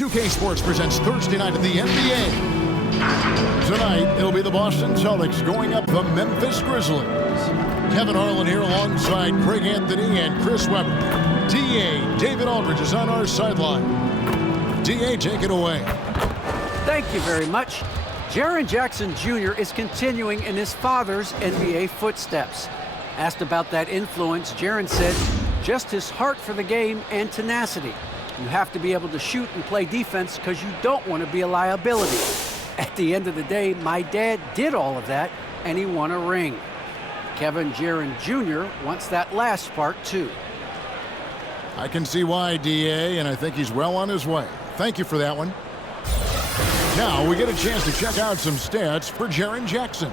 2K Sports presents Thursday night of the NBA. Tonight, it'll be the Boston Celtics going up the Memphis Grizzlies. Kevin Harlan here alongside Craig Anthony and Chris Webber. DA, David Aldridge is on our sideline. DA, take it away. Thank you very much. Jaren Jackson Jr. is continuing in his father's NBA footsteps. Asked about that influence, Jaren said, just his heart for the game and tenacity. You have to be able to shoot and play defense because you don't want to be a liability. At the end of the day, my dad did all of that, and he won a ring. Kevin Jaren Jr. wants that last part, too. I can see why, DA, and I think he's well on his way. Thank you for that one. Now we get a chance to check out some stats for Jaren Jackson.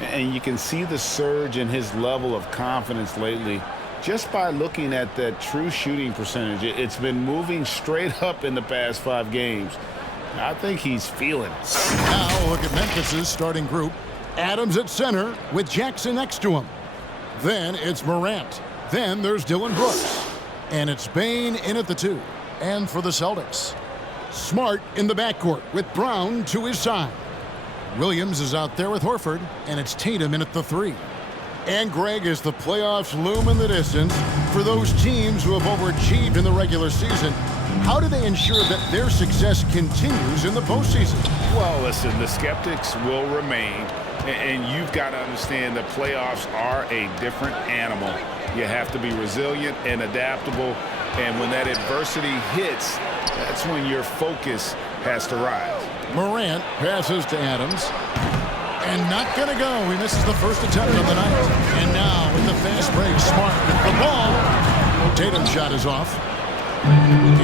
And you can see the surge in his level of confidence lately just by looking at that true shooting percentage. It's been moving straight up in the past 5 games. I think he's feeling it. Now look at Memphis's starting group. Adams at center with Jackson next to him. Then it's Morant. Then there's Dylan Brooks. And it's Bane in at the 2. And for the Celtics, Smart in the backcourt with Brown to his side. Williams is out there with Horford, and it's Tatum in at the 3. And Greg, as the playoffs loom in the distance, for those teams who have overachieved in the regular season, how do they ensure that their success continues in the postseason? Well, listen, the skeptics will remain, and you've got to understand the playoffs are a different animal. You have to be resilient and adaptable, and when that adversity hits, that's when your focus has to rise. Morant passes to Adams. And not going to go. He misses the first attempt of the night. And now with the fast break, Smart with the ball. Tatum's shot is off.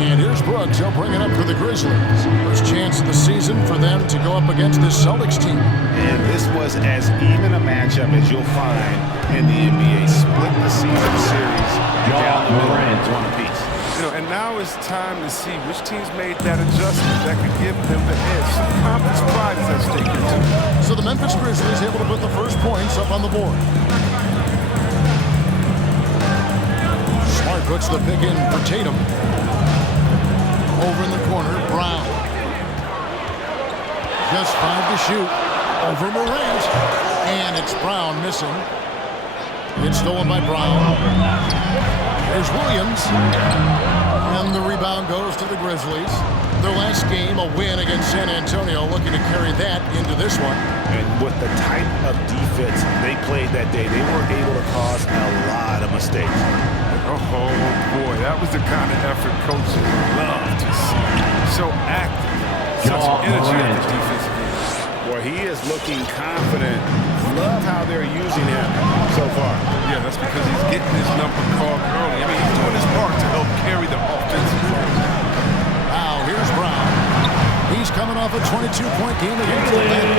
And here's Brooks. He'll bring it up for the Grizzlies. First chance of the season for them to go up against this Celtics team. And this was as even a matchup as you'll find in the NBA. Split the season series down the middle, one apiece. And now it's time to see which teams made that adjustment that could give them the edge. Some conference pride is at stake here, too. So the Memphis Grizzlies able to put the first points up on the board. Smart puts the pick in for Tatum. Over in the corner, Brown. Just 5 to shoot. Over Morant. And it's Brown missing. It's stolen by Brown. There's Williams. And the rebound goes to the Grizzlies. Their last game, a win against San Antonio, looking to carry that into this one. And with the type of defense they played that day, they were able to cause a lot of mistakes. Oh, boy, that was the kind of effort coaches love to see. So active, such energy at the defensive end. Well, he is looking confident. Love how they're using him so far. Yeah, that's because he's getting his number called early. I mean, he's doing his part to help carry the offensive load. Now, here's Brown. He's coming off a 22-point game against Atlanta.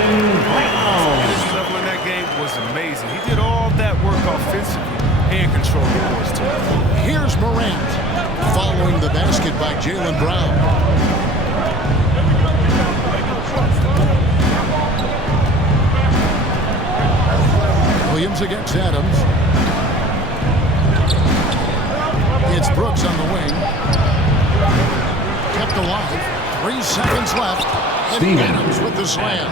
His level in that game was amazing. He did all that work offensively and controlled the boards, too. Here's Morant following the basket by Jaylen Brown. Williams against Adams. It's Brooks on the wing. Kept alive. 3 seconds left. And Adams with the slam.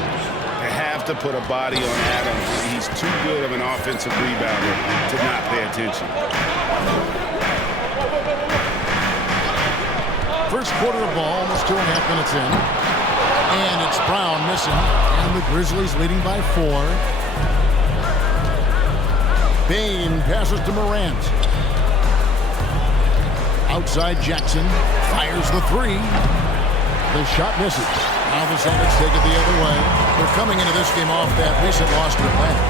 They have to put a body on Adams. He's too good of an offensive rebounder to not pay attention. First quarter of ball, almost 2.5 minutes in. And it's Brown missing. And the Grizzlies leading by 4. Bane passes to Morant. Outside Jackson fires the 3. The shot misses. Now the Celtics take it the other way. They're coming into this game off that recent loss to Atlanta.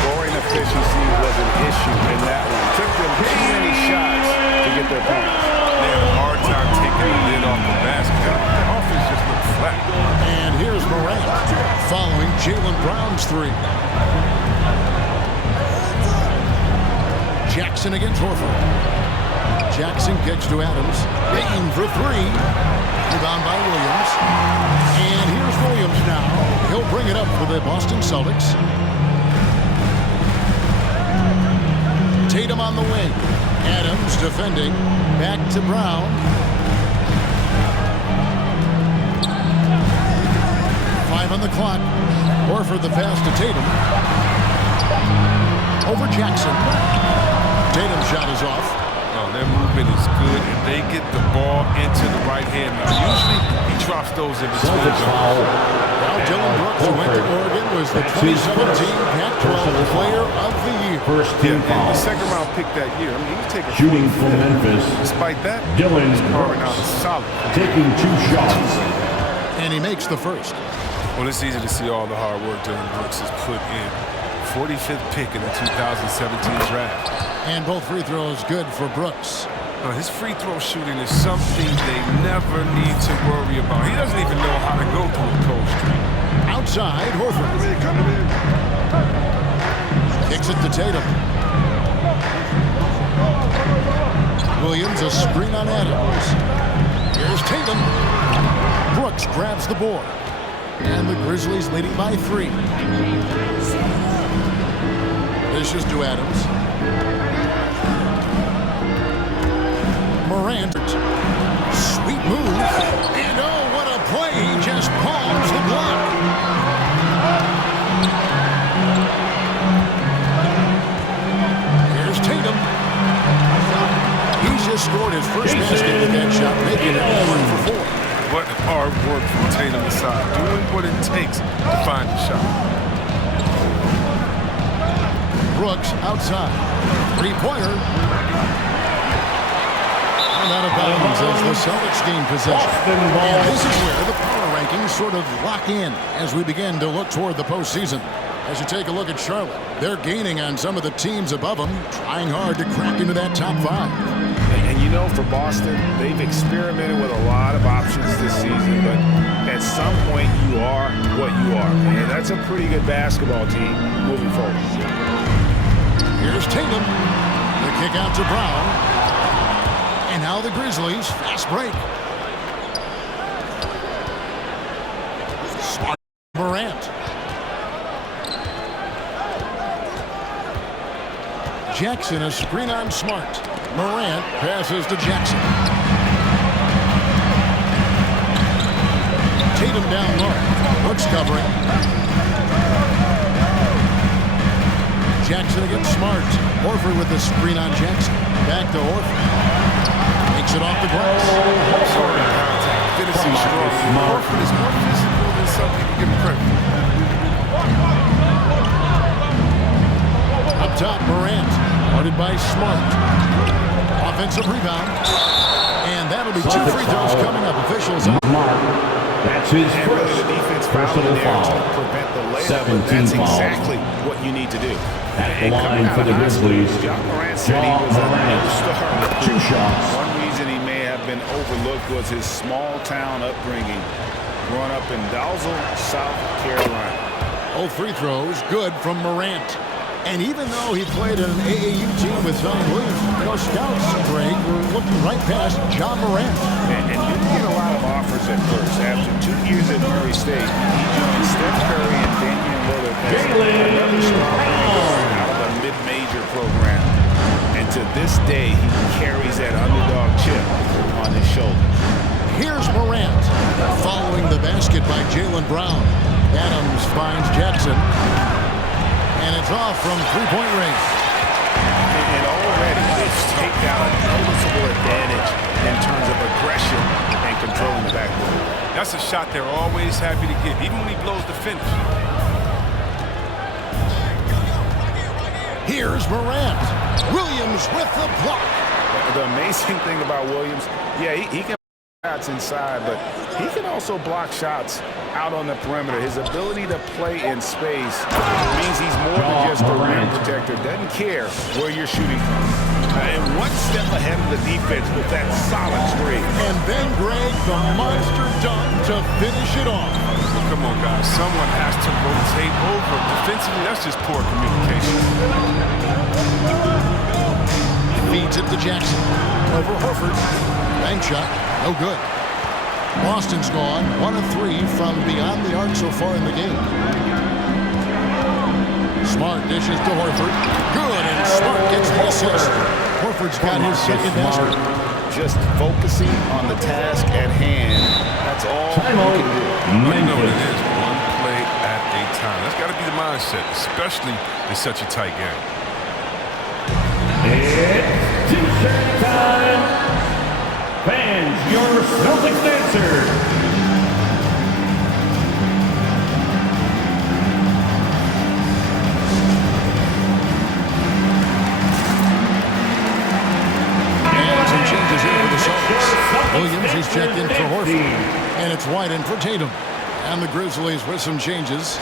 Scoring efficiency was an issue in that one. Took them too many shots to get their points. They had a hard time taking the lid off the basket. The offense just looked flat. And here's Morant following Jaylen Brown's 3. Jackson against Horford. Jackson kicks to Adams. Bane for 3. Rebound by Williams. And here's Williams now. He'll bring it up for the Boston Celtics. Tatum on the wing. Adams defending. Back to Brown. 5 on the clock. Horford the pass to Tatum. Over Jackson. Tatum's shot is off. Oh, their movement is good, and they get the ball into the right hand. Now, usually he drops those in between. Now Dylan Brooks, who went to Oregon, was the 2017 Pac-12 Player of the Year. First team foul. The second round pick that year. I mean, he was taking Shooting from Memphis. Despite that, Dylan carving out Brooks a solid. taking 2 shots. And he makes the first. Well, it's easy to see all the hard work Dylan Brooks has put in. 45th pick in the 2017 draft. And both free throws good for Brooks. His free throw shooting is something they never need to worry about. He doesn't even know how to go through a cold streak. Outside, Horford. Kicks it to Tatum. Williams, a screen on Adams. Here's Tatum. Brooks grabs the board. And the Grizzlies leading by 3. Dishes to Adams. Morant. Sweet move. And oh, what a play. He just palms the block. Here's Tatum. He's just scored his first basket with that shot, making it 1 for 4. What hard work from Tatum aside, doing what it takes to find the shot. Brooks outside. 3-pointer. And out of bounds as the Celtics gain possession. And this is where the power rankings sort of lock in as we begin to look toward the postseason. As you take a look at Charlotte, they're gaining on some of the teams above them, trying hard to crack into that top 5. And you know, for Boston, they've experimented with a lot of options this season, but at some point you are what you are. And that's a pretty good basketball team moving forward. Here's Tatum. The kick out to Brown. And now the Grizzlies, fast break. Smart. Morant. Jackson, a screen on Smart. Morant passes to Jackson. Tatum down low. Brooks covering. Jackson against Smart. Horford with the screen on Jackson. Back to Horford. Makes it off the glass. Finishing strong. Horford is more physical than some people give him credit. Up top, Morant. Guarded by Smart. Offensive rebound. And that'll be 2 free throws coming up. Officials up. That's his first personal foul. To prevent the layup, 17 that's fouls. exactly what you need to do. At the line for the Grizzlies, John Morant said he was a no-star. 2 shots. One reason he may have been overlooked was his small-town upbringing, growing up in Dalzell, South Carolina. Both free throws good from Morant. And even though he played in an AAU team with Zion Williams, scouts, Greg, were looking right past John Morant. And didn't get a lot of offers at first. After 2 years at Murray State, he joined Steph Curry and Damian Lillard as another strong guard out of a mid-major program. And to this day, he carries that underdog chip on his shoulder. Here's Morant. Following the basket by Jaylen Brown. Adams finds Jackson. And it's off from 3-point range. And already they've taken out a noticeable advantage in terms of aggression and controlling the backcourt. That's a shot they're always happy to give, even when he blows the finish. Here's Morant. Williams with the block. The amazing thing about Williams, yeah, he can shots inside, but he can also block shots out on the perimeter. His ability to play in space means he's more than just a rim protector. Doesn't care where you're shooting from. And one step ahead of the defense with that solid screen. And then, Greg, the monster dunk to finish it off. Come on, guys. Someone has to rotate over. Defensively, that's just poor communication. Feeds it to Jackson. Over Horford. Bank shot. No good. Boston's gone 1 of 3 from beyond the arc so far in the game. Smart dishes to Horford. Good, and Smart gets the assist. Horford's got his second basket. Just focusing on the task at hand. That's all you can do. You know what it is. One time. That's got to be the mindset, especially in such a tight game. It's T-shirt time. Fans, your Celtics answer. Williams is checked in for Horford, and it's White in for Tatum. And the Grizzlies with some changes.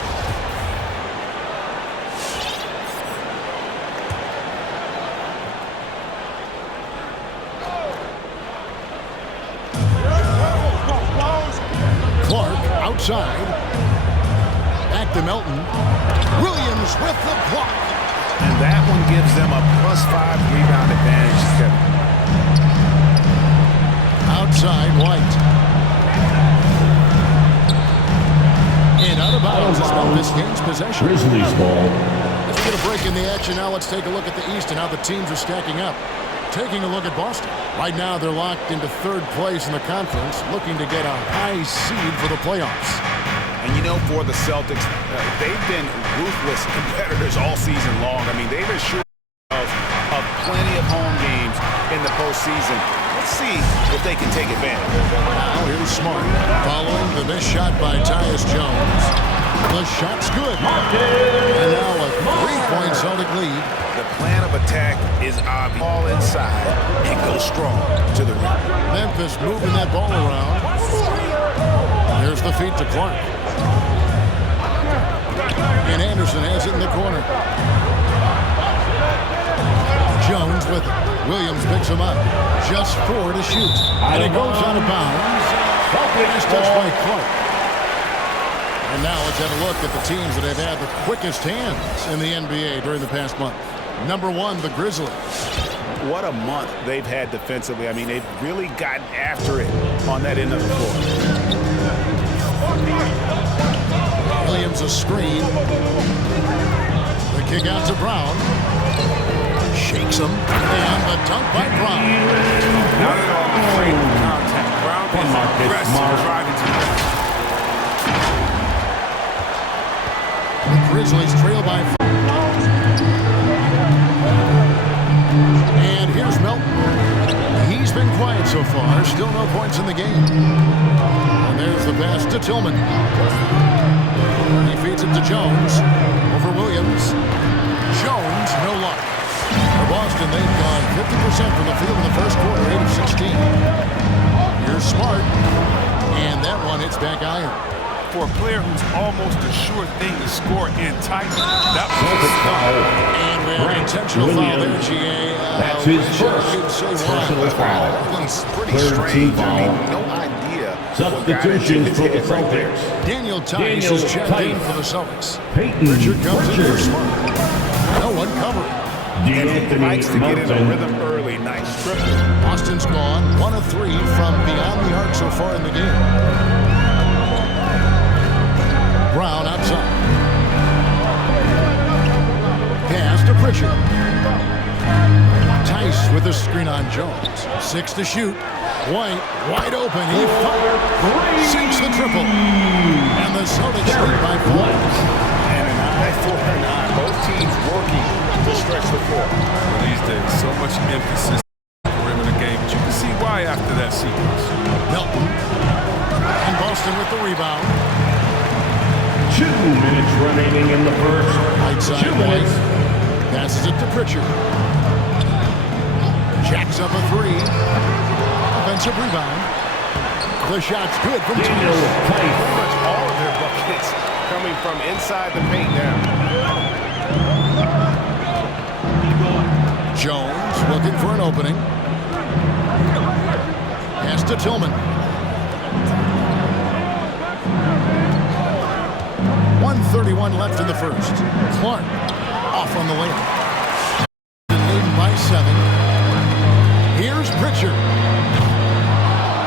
Clark outside. Back to Melton. Williams with the block. And that one gives them a +5 rebound advantage, Kevin. Outside, White. And out of bounds as Memphis gains possession. Grizzlies ball. Let's get a break in the action now. Let's take a look at the East and how the teams are stacking up. Taking a look at Boston. Right now, they're locked into 3rd place in the conference, looking to get a high seed for the playoffs. And you know, for the Celtics, they've been ruthless competitors all season long. I mean, they've assured of plenty of home games in the postseason. Let's see if they can take advantage. Now here's Smart. Following the missed shot by Tyus Jones. The shot's good. And now a 3-point Celtic lead. The plan of attack is obvious. Ball inside and go strong to the rim. Memphis moving that ball around. Here's the feed to Clark. And Anderson has it in the corner. Jones with it. Williams picks him up. Just 4 to shoot. And it goes out of bounds. Nice touch by Clark. And now let's have a look at the teams that have had the quickest hands in the NBA during the past month. Number 1, the Grizzlies. What a month they've had defensively. I mean, they've really gotten after it on that end of the floor. Williams a screen. The kick out to Brown. Shakes him. And the dunk by Brown. Not at all afraid of contact. Brown is aggressive driving to the rim. The Grizzlies trail by 5. And here's Melton. He's been quiet so far. Still no points in the game. And there's the pass to Tillman. He feeds it to Jones. Over Williams. Jones, no luck. For Boston, they've gone 50% from the field in the first quarter, 8 of 16. Here's Smart. And that one hits back iron. For a player who's almost a sure thing to score in tight, that was a foul. And we have an intentional foul there, GA. That's his first personal foul. It's pretty strange. I mean, no idea. Substitutions for the Celtics. Daniel Tice is checked in for the Celtics. Peyton Richard comes in for Pritchard. Smart. No one covering. And he likes to get in a rhythm early. Nice triple. Boston's gone 1 of 3 from beyond the arc so far in the game. Brown outside. Pass to Pritchard. Tice with a screen on Jones. 6 to shoot. White wide open. He sinks the triple. And the Celtics lead by 4. And an eye for an eye. Both teams working to stretch the floor. These days, so much emphasis on the perimeter game, but you can see why after that sequence. Melton. And Boston with the rebound. 2 minutes remaining in the first. Right side, 2 minutes. White. Passes it to Pritchard. Jacks up a 3. Offensive rebound. The shot's good from Daniel Tice. Tice. Pretty much all of their buckets coming from inside the paint now. Jones looking for an opening. Pass to Tillman. 1:31 left in the first. Clark off on the layup. Leading by 7. Here's Pritchard.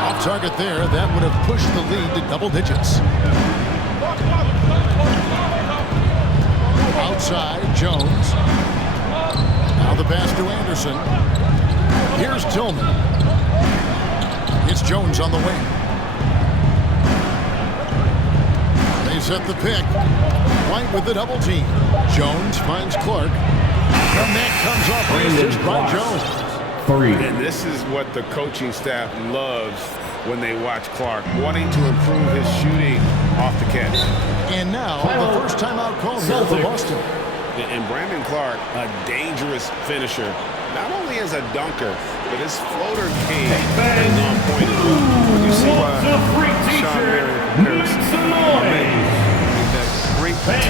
Off target there. That would have pushed the lead to double digits. Outside, Jones. Now the pass to Anderson. Here's Tillman. It's Jones on the wing. They set the pick. White with the double team. Jones finds Clark. The net comes off the assist by Jones. 3. And this is what the coaching staff loves when they watch Clark, wanting to improve his shooting off the catch. And now, the first timeout called here for Boston. And Brandon Clark, a dangerous finisher, not only as a dunker, but his floater game is on point as well. You see why Sean Marion comparison. That great touch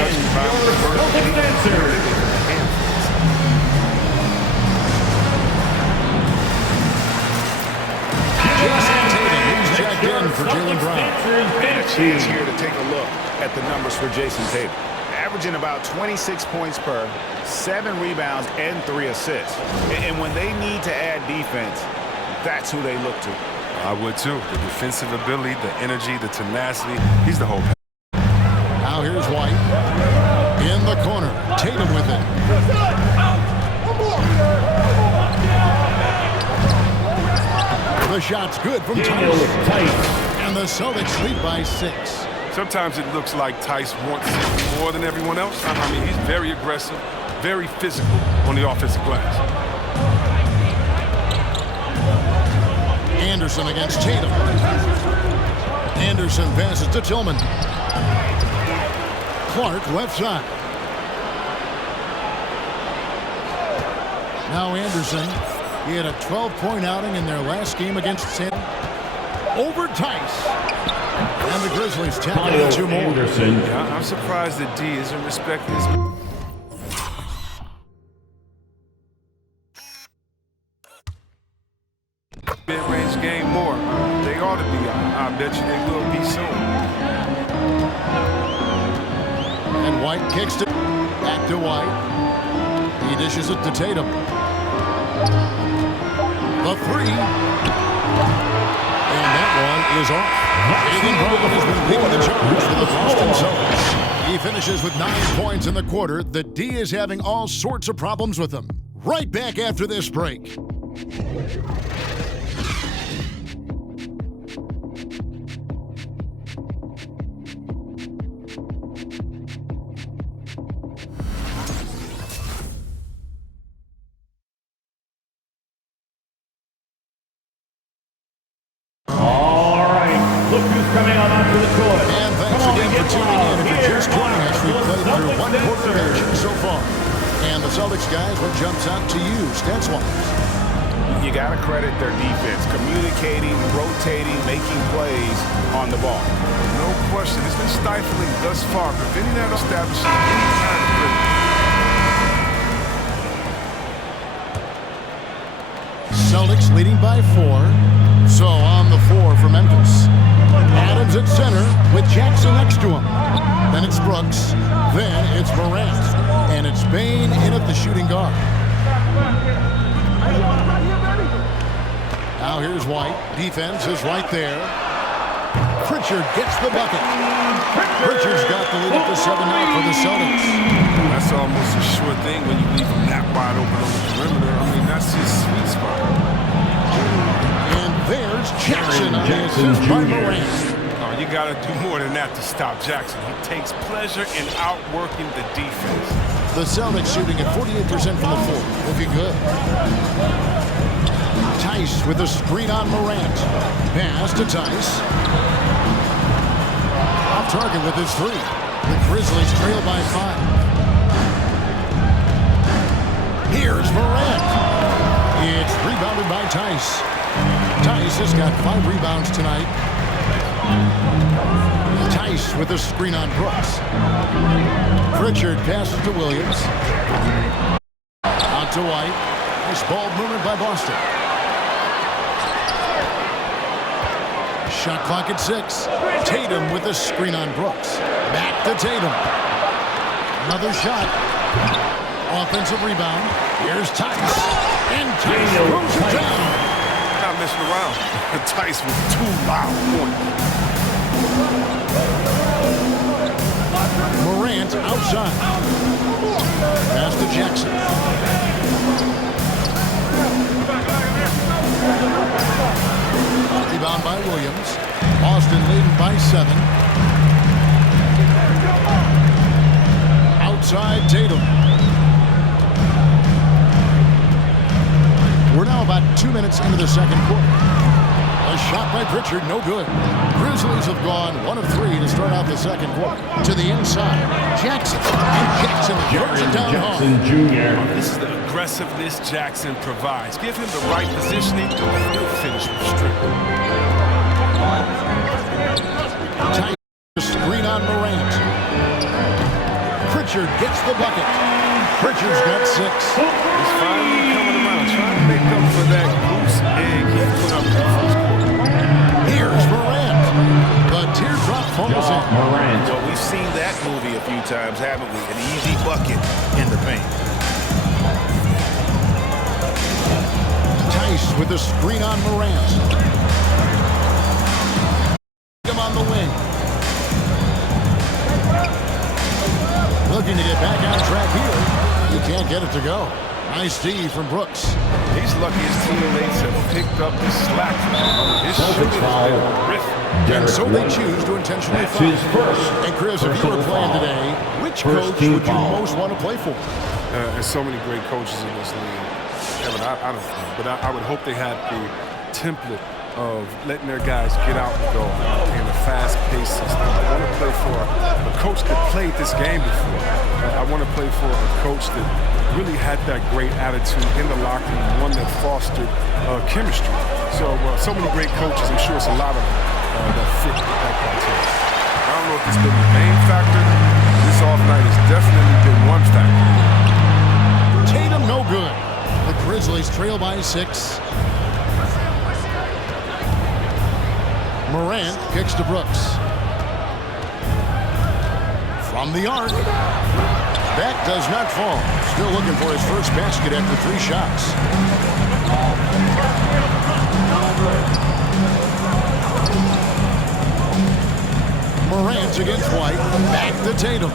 Jason Tatum, he's checked in for Jaylen Brown. And a chance here to take a look at the numbers for Jason Tatum. Averaging about 26 points per, 7 rebounds, and 3 assists. And when they need to add defense, that's who they look to. I would too. The defensive ability, the energy, the tenacity. He's the whole. Now here's White. In the corner. Tatum with it. The shot's good from Tice. And the Celtics lead by 6. Sometimes it looks like Tice wants it more than everyone else. I mean, he's very aggressive, very physical on the offensive glass. Anderson against Tatum. Anderson passes to Tillman. Clark left side. Now Anderson. He had a 12-point outing in their last game against San. Over Tice. And the Grizzlies tackle in 2 more. Yeah, I'm surprised that D isn't respecting his. Mid-range game more. They ought to be. I bet you they will be soon. And White kicks it back to White. He dishes it to Tatum. The 3. And that one is off. Jaylen Brown has been leading the charge for the Boston Celtics. He finishes with 9 points in the quarter. The D is having all sorts of problems with him. Right back after this break. Coming on onto the court. And thanks again for tuning in. If you're just joining us, we've played through 1 quarter of action so far. And the Celtics guys, what jumps out to you, stats-wise? You got to credit their defense, communicating, rotating, making plays on the ball. No question. It's been stifling thus far, preventing that establishing any kind of rhythm. Celtics leading by 4. So on the 4 for Memphis. Adams at center with Jackson next to him. Then it's Brooks. Then it's Morant. And it's Bane in at the shooting guard. Now here's White. Defense is right there. Pritchard gets the bucket. Pritchard's got the lead up to 7 now for the Celtics. That's almost a sure thing when you leave him that wide open on the perimeter. I mean, that's his sweet spot. And there's Jackson on the assist by Morant. Oh, you got to do more than that to stop Jackson. He takes pleasure in outworking the defense. The Celtics shooting at 48% from the floor. Looking good. Tice with a screen on Morant. Pass to Tice. Off target with his 3. The Grizzlies trail by 5. Here's Morant. It's rebounded by Tice. Tice has got 5 rebounds tonight. Tice with a screen on Brooks. Pritchard passes to Williams. Out to White. Nice ball movement by Boston. Shot clock at 6. Tatum with a screen on Brooks. Back to Tatum. Another shot. Offensive rebound. Here's Tice. And Tice throws it down. Not messing around. Tice with 2 loud points. Morant outside. Pass to Jackson. Rebound by Williams. Boston leading by 7. inside Tatum. We're now about 2 minutes into the second quarter. A shot by Pritchard, no good. Grizzlies have gone 1 of 3 to start out the second quarter. To the inside, Jackson. And Jackson throws it down hard. Jr. This is the aggressiveness Jackson provides. Give him the right positioning, and he'll finish with strength. Tight screen on Morant. Pritchard gets the bucket. Pritchard's got 6. He's finally coming around, trying to make up for that loose egg he put up in the first quarter. Here's Morant. The teardrop falls in. Morant. Well, we've seen that movie a few times, haven't we? An easy bucket in the paint. Tice with the screen on Morant. Him on the wing. Looking to get back on track here. You can't get it to go. Nice D from Brooks. He's lucky his teammates have picked up the slack. His Celtics shooting has foul. been horrific. And so they choose to intentionally That's foul. his first And Chris, if you were personal playing foul. today, which First coach team would you foul. most want to play for? There's so many great coaches in this league. Kevin, I don't know, but I would hope they had the template of letting their guys get out and go in a fast-paced system. I want to play for a coach that played this game before. I want to play for a coach that really had that great attitude in the locker room, one that fostered chemistry. So many great coaches. I'm sure it's a lot of them that fit that criteria. I don't know if it's been the main factor. This off night has definitely been one factor. Tatum, no good. The Grizzlies trail by 6. Morant kicks to Brooks. From the arc. That does not fall. Still looking for his first basket after 3 shots. Morant against White. Back to Tatum.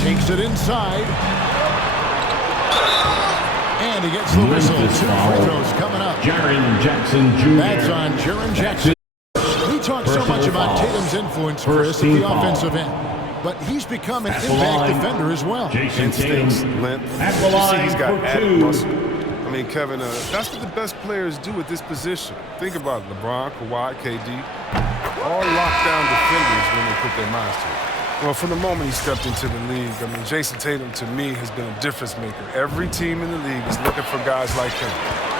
Takes it inside. And he gets the whistle. 2 free throws coming up. Jaren Jackson Jr. That's on Jaren Jackson. We talk so much about Tatum's influence, Chris, at the offensive end. But he's become an impact defender as well. Jason Tatum Instincts, length. at the You see line he's got for added 2. muscle. I mean, Kevin, that's what the best players do at this position. Think about it. LeBron, Kawhi, KD, all lockdown defenders when they put their minds to it. Well, from the moment he stepped into the league, I mean, Jason Tatum, to me, has been a difference maker. Every team in the league is looking for guys like him.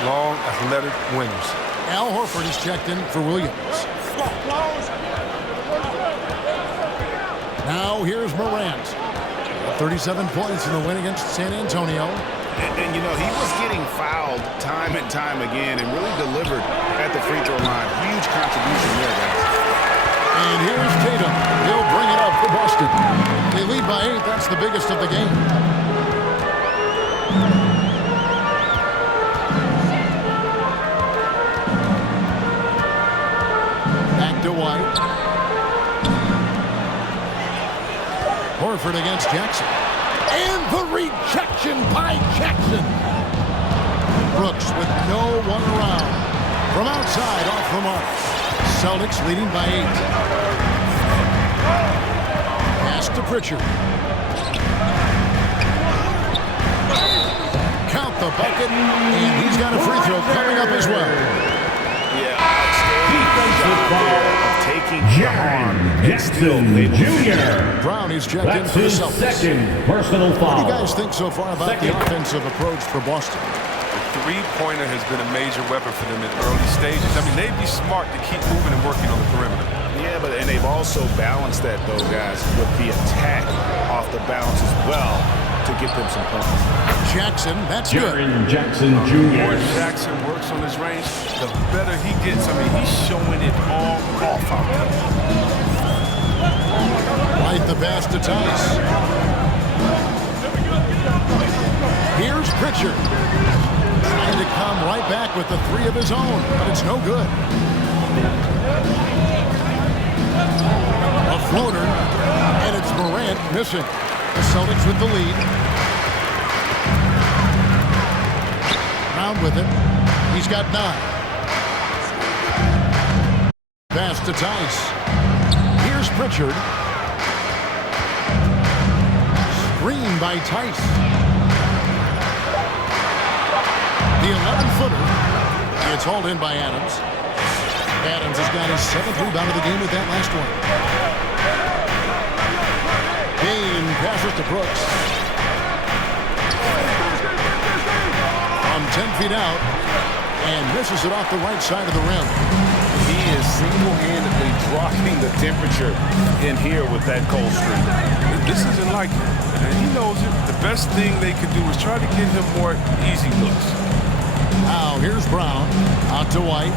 Long, athletic winners. Al Horford is checked in for Williams. Now here's Morant. 37 points in the win against San Antonio. And you know, he was getting fouled time and time again and really delivered at the free throw line. Huge contribution there, guys. And here's Tatum. He'll bring it up for Boston. They lead by 8. That's the biggest of the game. Back to White. Horford against Jackson. And the rejection by Jackson. Brooks with no one around. From outside, off the mark. Celtics leading by 8. Pass to Pritchard. Count the bucket, and he's got a free throw coming up as well. Yeah, outstanding job there of taking the harm and still able to Brown is checked in That's for the his Celtics. second personal What foul. do you guys think so far about the offensive approach for Boston? Three-pointer has been a major weapon for them in early stages. I mean, they'd be smart to keep moving and working on the perimeter. Yeah, and they've also balanced that, though, guys, with the attack off the bounce as well to get them some points. Jackson, that's good. Jaren Jackson The more Jr. Jackson works on his range, the better he gets. I mean, he's showing it all off out there. Right the pass to Tice. Here's Pritchard. Trying to come right back with the 3 of his own, but it's no good. A floater, and it's Morant missing. The Celtics with the lead. Brown with it. He's got 9. Pass to Tice. Here's Pritchard. Screen by Tice. The 11-footer. It's hauled in by Adams. Adams has got his 7th rebound of the game with that last one. Bain passes to Brooks. From 10 feet out, and misses it off the right side of the rim. He is single-handedly dropping the temperature in here with that cold streak. This isn't like him, and he knows it. The best thing they could do is try to get him more easy looks. Now here's Brown, out to White.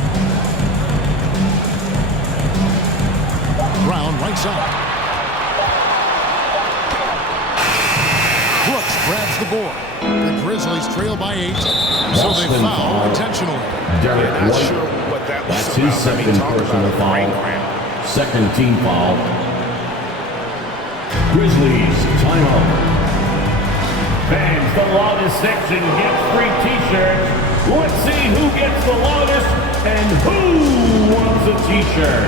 Brown right side. Brooks grabs the board. The Grizzlies trail by 8, so they foul intentionally. Not sure what that was That's his second personal foul. Second team foul. Grizzlies, timeout. Fans, the loudest section gets free t-shirts. Let's see who gets the loudest and who wants a t-shirt.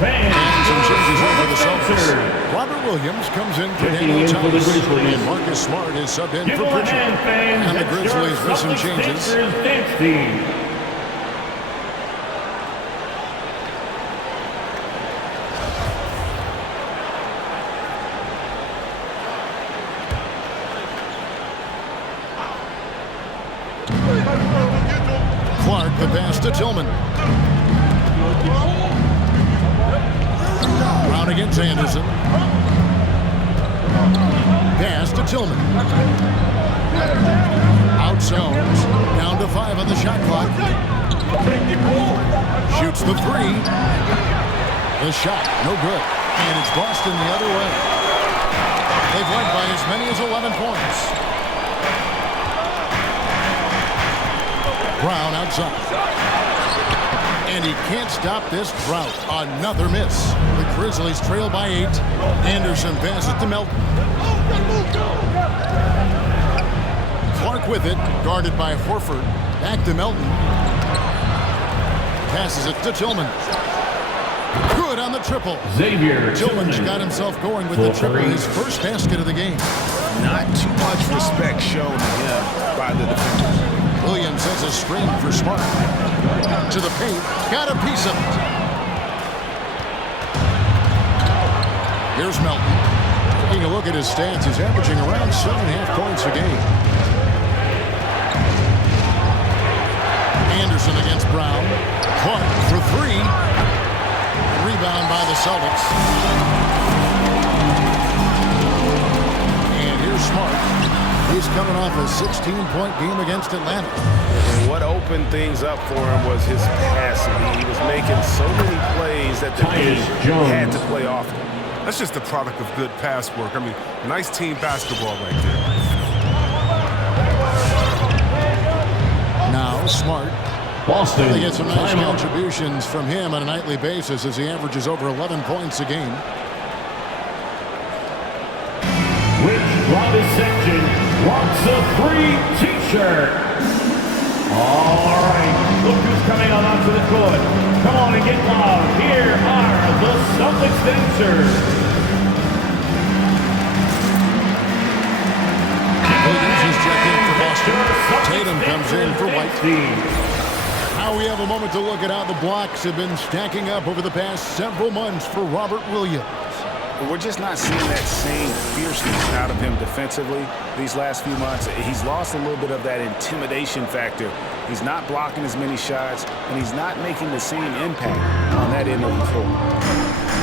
Fans, And some changes over the Spencer. Celtics. Robert Williams comes in for Checking Daniel in for the Tice. Grizzlies. And Marcus Smart is subbed in Give for him a Pritchard. hand, fans. And the That's Grizzlies your with some Celtics changes. Dancers dance team. Clark, the pass to Tillman. Brown against Anderson. Pass to Tillman. Out zones. Down to 5 on the shot clock. Shoots the 3. The shot, no good. And it's Boston the other way. They've led by as many as 11 points. Brown outside. And he can't stop this drought. Another miss. The Grizzlies trail by 8. Anderson passes to Melton. Clark with it, guarded by Horford. Back to Melton. Passes it to Tillman. Good on the triple. Xavier Tillman's Tillman. got himself going with the triple, his first basket of the game. Not too much respect shown to him by the defenders. Williams has a screen for Smart. To the paint, got a piece of it. Here's Melton. Taking a look at his stats, he's averaging around 7.5 points a game. Anderson against Brown. Clark for 3. Rebound by the Celtics. And here's Smart. He's coming off a 16-point game against Atlanta. And what opened things up for him was his passing. He was making so many plays that the team had to play off him. That's just the product of good pass work. I mean, nice team basketball right there. Now Smart. Boston, They get some nice timeout. contributions from him on a nightly basis as he averages over 11 points a game. Which loudest section wants a free t-shirt? All right, look who's coming on onto the court. Come on and get loud. Here are the Celtics dancers. Williams is checked in for Boston. Tatum comes in for White. Now we have a moment to look at how the blocks have been stacking up over the past several months for Robert Williams. We're just not seeing that same fierceness out of him defensively these last few months. He's lost a little bit of that intimidation factor. He's not blocking as many shots, and he's not making the same impact on that end of the floor.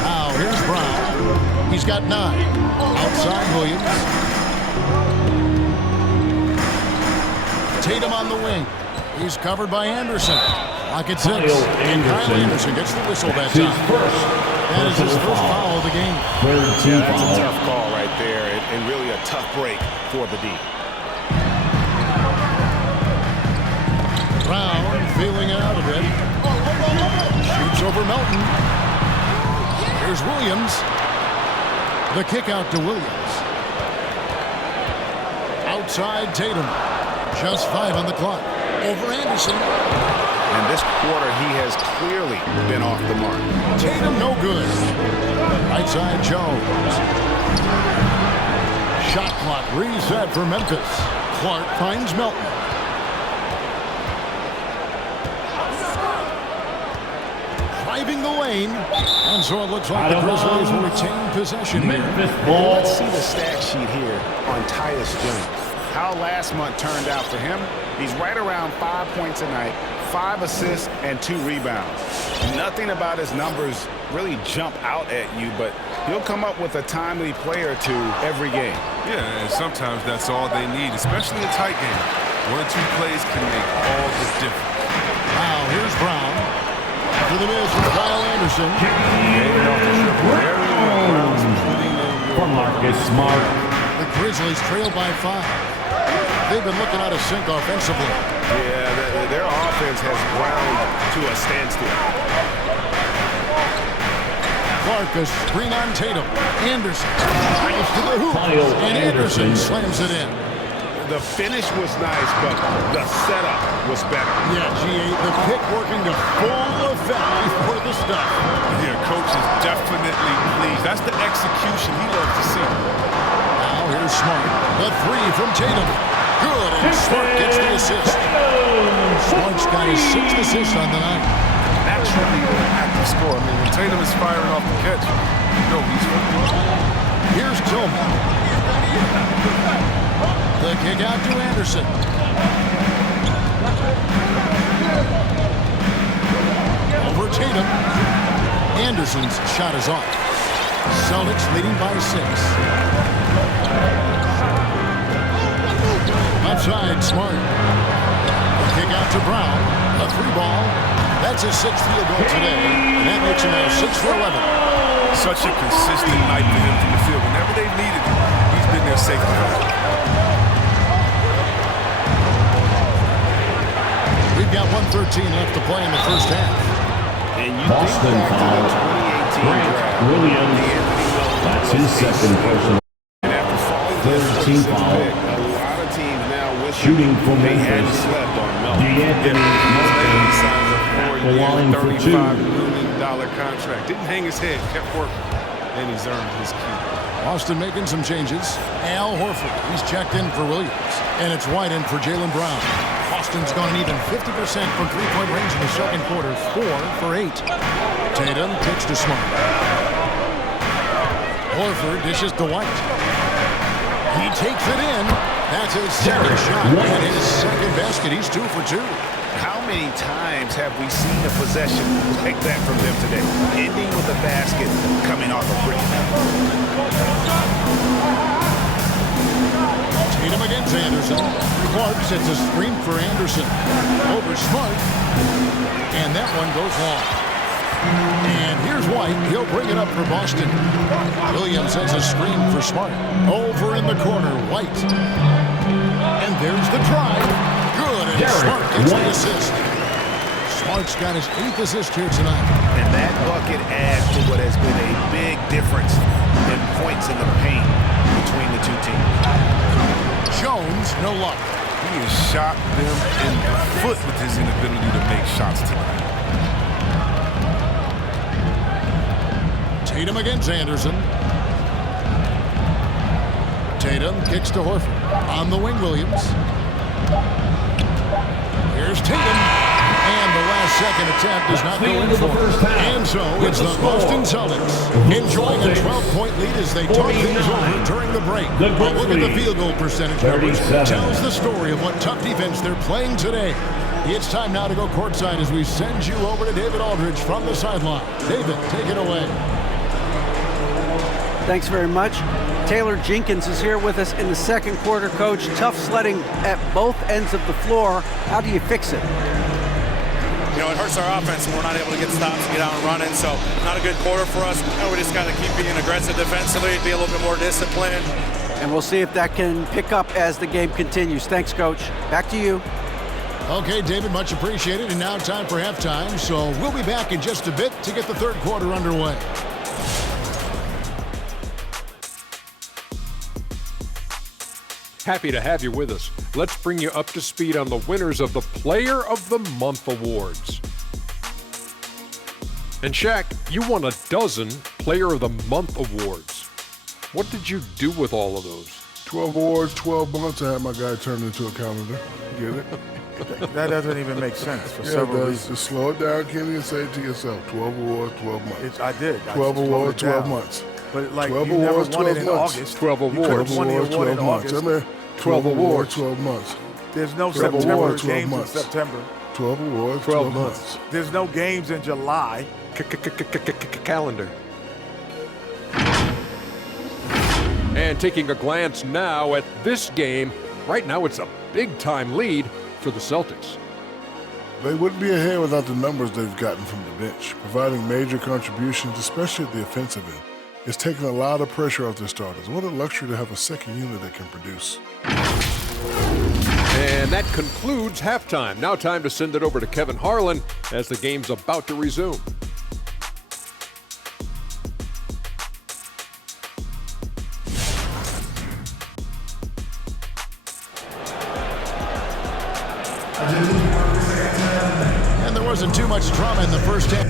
Now here's Brown. He's got 9. Outside Williams. Tatum on the wing. He's covered by Anderson. Lock at 6. And Kyle Anderson gets the whistle that His time. first That is his personal first foul of the game. Third team That's a foul. tough call right there, and really a tough break for the D. Brown feeling it out a bit. Shoots over Melton. Here's Williams. The kick out to Williams. Outside Tatum. Just 5 on the clock. Over Anderson. And this quarter, he has clearly been off the mark. Tatum no good. Right side Jones. Shot clock reset for Memphis. Clark finds Melton. Driving the lane. And so it looks like the Grizzlies will retain possession here. Let's see the stat sheet here on Tyus Jones. How last month turned out for him. He's right around 5 points a night, 5 assists, and 2 rebounds. Nothing about his numbers really jump out at you, but he'll come up with a timely play or two every game. Yeah, and sometimes that's all they need, especially in tight game. 1 or 2 plays can make all the difference. Now here's Brown. To the miss with Kyle Anderson. For Marcus Smart. The Grizzlies trail by 5. They've been looking out of sync offensively. Yeah, their offense has ground to a standstill. Clark, a screen on Tatum. Anderson drives to the hoop. And Anderson slams it in. The finish was nice, but the setup was better. Yeah, G.A., the pick working to full effect before the stuff. Yeah, coach is definitely pleased. That's the execution he loves to see. Now here's Smart. The 3 from Tatum. Good, and Smart gets the assist. Smart's got his 6th assist on the night. Naturally an active score. I mean, when Tatum is firing off the catch, you know he's Here's Tillman. The kick out to Anderson. Over Tatum. Anderson's shot is off. Celtics leading by 6. Outside, Smart. The kick out to Brown. A 3 ball. That's his 6th field goal today. And that makes him now 6 for 11. such a consistent night for him from the field. Whenever they've needed him, he's been their safety valve. We've got 1:13 left to play in the first half. And you Boston think back foul. to the 2018 Grant draft, Williams. That's his second personal. and after falling to the 13 46th foul. pick, a lot of teams now wish Shooting for they hadn't Memphis. slept on Melton. D'Anthony He signed a the line for 4-year, two. $35 million contract. Didn't hang his head, kept working, and he's earned his keep. Austin making some changes. Al Horford, he's checked in for Williams. And it's White in for Jaylen Brown. Austin's gone an even 50% from three-point range in the second quarter, 4 for 8. Tatum kicks to Smart. Horford dishes to White. He takes it in. That's his second shot and his second basket. He's 2 for 2. How many times have we seen a possession like that from them today? Ending with a basket coming off a break. Tatum against Anderson. Clark sets a screen for Anderson. Over Smart. And that one goes long. And here's White. He'll bring it up for Boston. Williams sets a screen for Smart. Over in the corner, White. And there's the drive. Good, and Smart gets the assist. Smart's got his 8th assist here tonight. And that bucket adds to what has been a big difference in points in the paint between the two teams. Jones, no luck. He has shot them in the foot with his inability to make shots tonight. Tatum against Anderson. Tatum kicks to Horford. On the wing, Williams. Here's Tatum. And the last second attempt does not go in for him. And so it's the Boston Celtics enjoying a 12-point lead as they talk things over during the break. But look at the field goal percentage numbers. Tells the story of what tough defense they're playing today. It's time now to go courtside as we send you over to David Aldridge from the sideline. David, take it away. Thanks very much. Taylor Jenkins is here with us in the second quarter, Coach. Tough sledding at both ends of the floor. How do you fix it? You know, it hurts our offense when we're not able to get stops and get out and running. So not a good quarter for us. We just got to keep being aggressive defensively, be a little bit more disciplined. And we'll see if that can pick up as the game continues. Thanks, Coach. Back to you. Okay, David, much appreciated. And now time for halftime. So we'll be back in just a bit to get the third quarter underway. Happy to have you with us. Let's bring you up to speed on the winners of the Player of the Month awards. And Shaq, you won a dozen Player of the Month awards. What did you do with all of those? 12 awards, 12 months. I had my guy turned into a calendar. Get it? That doesn't even make sense for Yeah, it several does. reasons. Just slow it down, Kenny, and say it to yourself. 12 awards, 12 months. I did. 12 awards, 12 months. But like 12 you never awards, won it 12 in months. August. 12 You awards. could've won the 12 award in months. August. I mean, 12 awards. 12 months. There's no 12 September awards, 12 games months. in September. 12 awards, 12 12 months. There's no games in July. Calendar. And taking a glance now at this game, right now it's a big-time lead for the Celtics. They wouldn't be ahead without the numbers they've gotten from the bench, providing major contributions, especially at the offensive end. It's taken a lot of pressure off their starters. What a luxury to have a second unit that can produce. And that concludes halftime. Now time to send it over to Kevin Harlan as the game's about to resume. And there wasn't too much drama in the first half.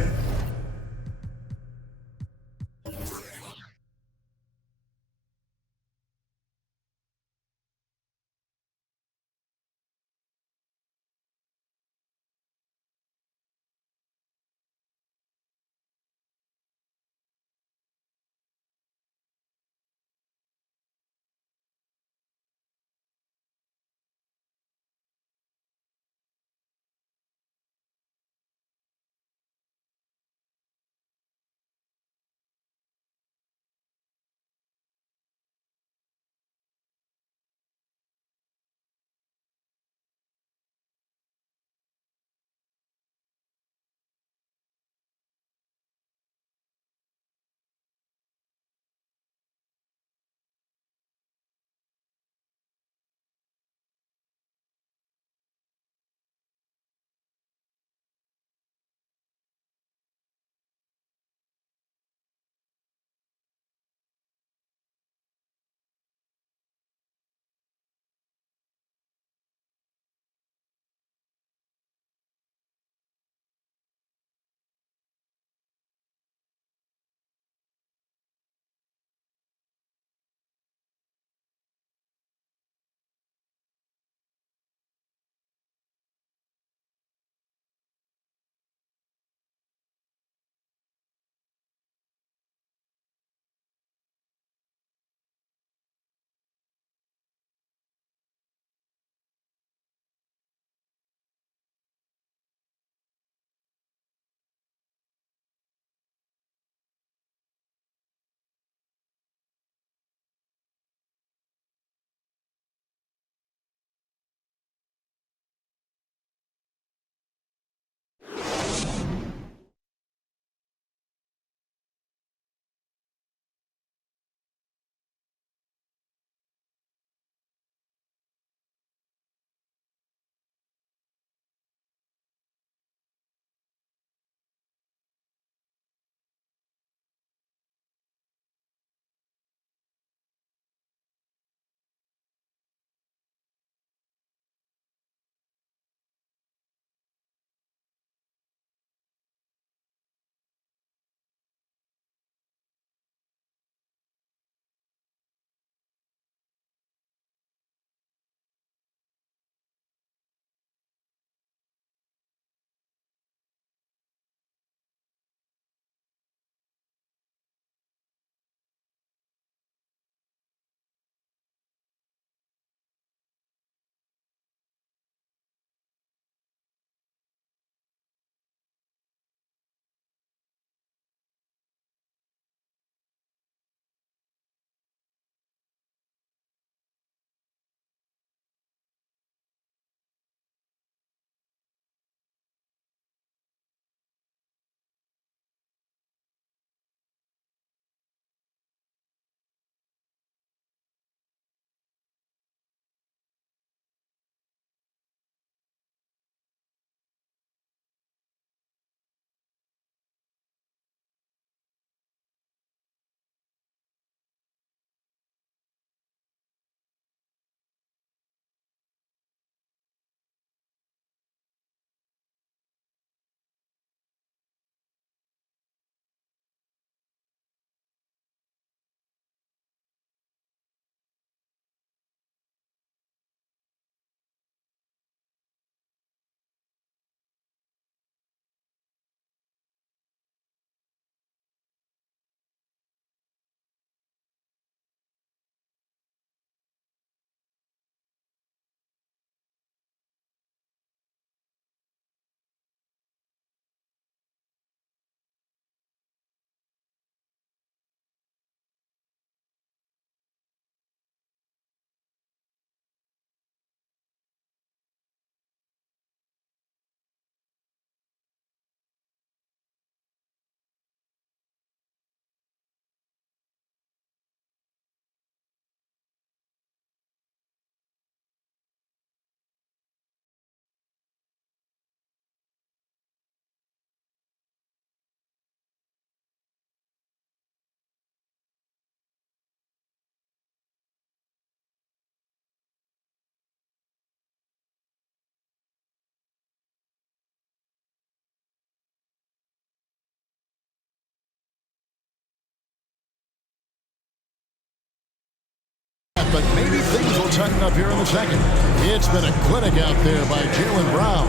but maybe things will tighten up here in the second. It's been a clinic out there by Jaylen Brown.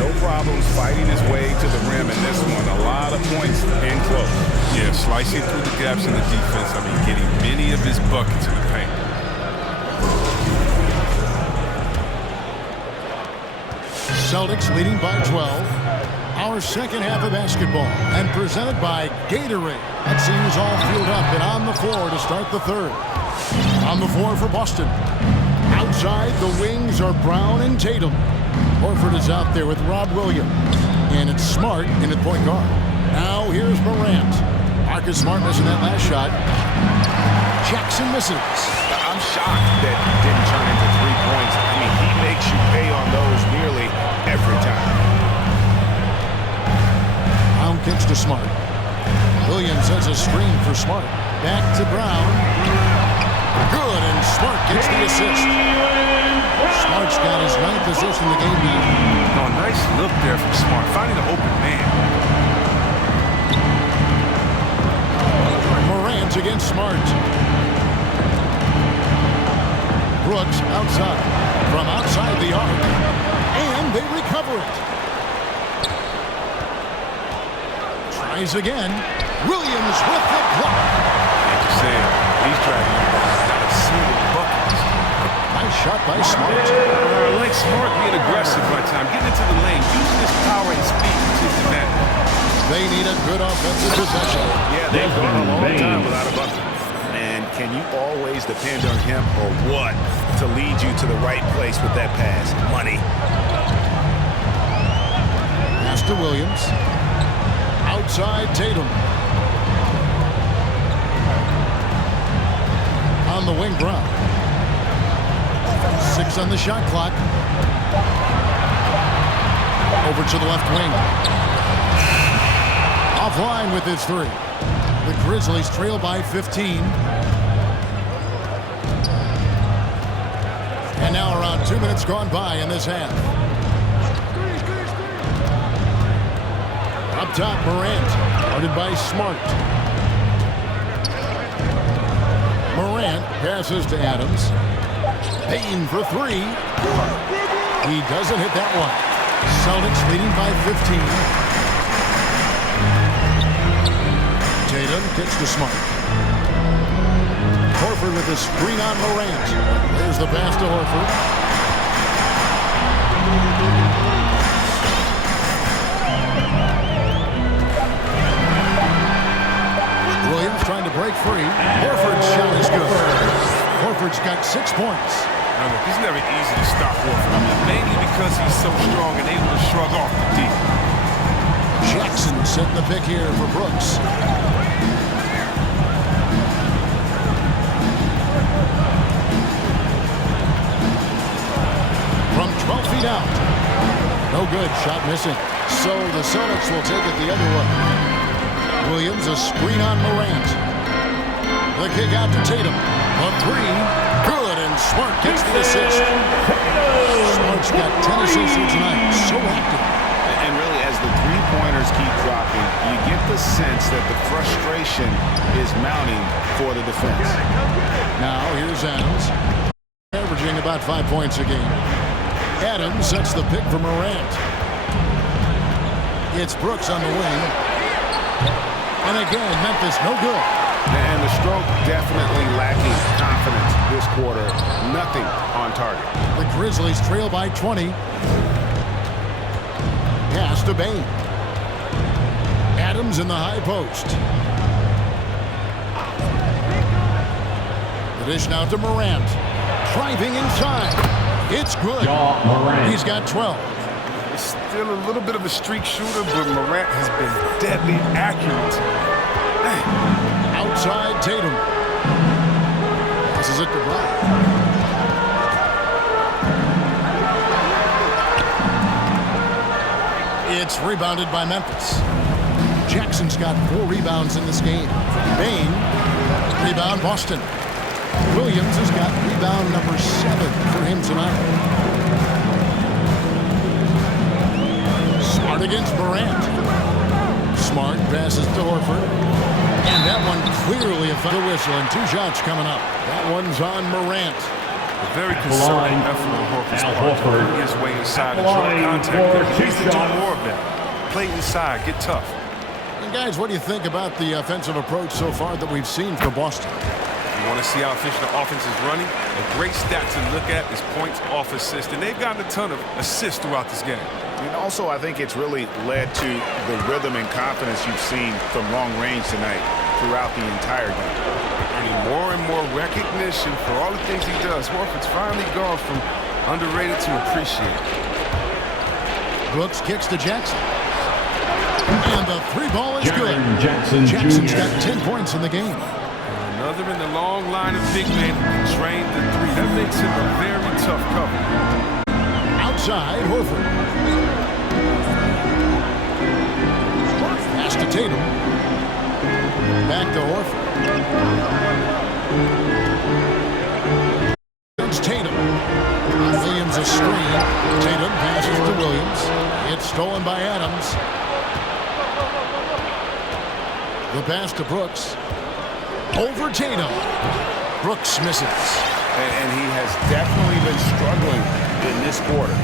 No problems fighting his way to the rim in this one. A lot of points in close. Yeah, slicing through the gaps in the defense. I mean, getting many of his buckets in the paint. Celtics leading by 12. Our second half of basketball, and presented by Gatorade. That seems all fueled up and on the floor to start the third. On the floor for Boston. Outside, the wings are Brown and Tatum. Horford is out there with Rob Williams. And it's Smart in at point guard. Now here's Morant. Marcus Smart missing that last shot. Jackson misses. I'm shocked that didn't turn into 3 points. I mean, he makes you pay on those nearly every time. Brown kicks to Smart. Williams has a screen for Smart. Back to Brown. Good, and Smart gets the assist. Smart's got his 9th assist in the game now. Oh, nice look there from Smart, finding an open man. Morant against Smart. Brooks outside. From outside the arc. And they recover it. Tries again. Williams with the block. Like you said, he's driving not a single bucket. Nice shot by Smart. I like Smart being aggressive right time, getting into the lane, using his power and speed to his advantage. They need a good offensive possession. Yeah, they've gone a long time without a bucket. And can you always depend on him or what to lead you to the right place with that pass? Money. Pass to Williams. Outside Tatum. On the wing, Brown. 6 on the shot clock. Over to the left wing. Offline with his 3. The Grizzlies trail by 15. And now around 2 minutes gone by in this half. Up top, Morant, guarded by Smart. Morant passes to Adams. Payne for 3. He doesn't hit that one. Celtics leading by 15. Tatum kicks to Smart. Horford with a screen on Morant. There's the pass to Horford. Williams trying to break free. Horford's shot is good. Horford's got 6 points. It's never easy to stop Horford. I mean, mainly because he's so strong and able to shrug off the deep. Jackson setting the pick here for Brooks. From 12 feet out. No good. Shot missing. So the Celtics will take it the other way. Williams, a screen on Morant. The kick out to Tatum. A 3. Good, and Smart gets the assist. Smart's got 10 assists here tonight. So active. And really, as the three-pointers keep dropping, you get the sense that the frustration is mounting for the defense. Now, here's Adams. Averaging about 5 points a game. Adams sets the pick for Morant. It's Brooks on the wing. And again, Memphis no good. And the stroke definitely lacking confidence this quarter. Nothing on target. The Grizzlies trail by 20. Pass to Bane. Adams in the high post. The dish now to Morant. Driving inside. It's good. He's got 12. He's still a little bit of a streak shooter, but Morant has been deadly accurate. Outside Tatum. Passes it to Brown. It's rebounded by Memphis. Jackson's got 4 rebounds in this game. Bane, rebound Boston. Williams has got rebound number 7 for him tonight. Smart against Morant. Smart passes to Horford. And that one Clearly a whistle and 2 shots coming up. That one's on Morant. A very concerning effort on Horford's part. Bring his way inside and draw contact. He needs to do more of that. Play inside, get tough. And guys, what do you think about the offensive approach so far that we've seen for Boston? You want to see how efficient the offense is running? A great stat to look at is points off assist, and they've gotten a ton of assists throughout this game. And also, I think it's really led to the rhythm and confidence you've seen from long range tonight throughout the entire game. Earning more and more recognition for all the things he does. Horford's finally gone from underrated to appreciated. Brooks kicks to Jackson. And the 3-ball is good. Jackson's got 10 points in the game. Another in the long line of big men who can drain the 3. That makes him a very tough cover. Outside, Horford. Pass to Tatum. Back to Horford. It's Tatum. Williams a screen. Tatum passes to Williams. It's stolen by Adams. The pass to Brooks. Over Tatum. Brooks misses. And he has definitely been struggling in this quarter.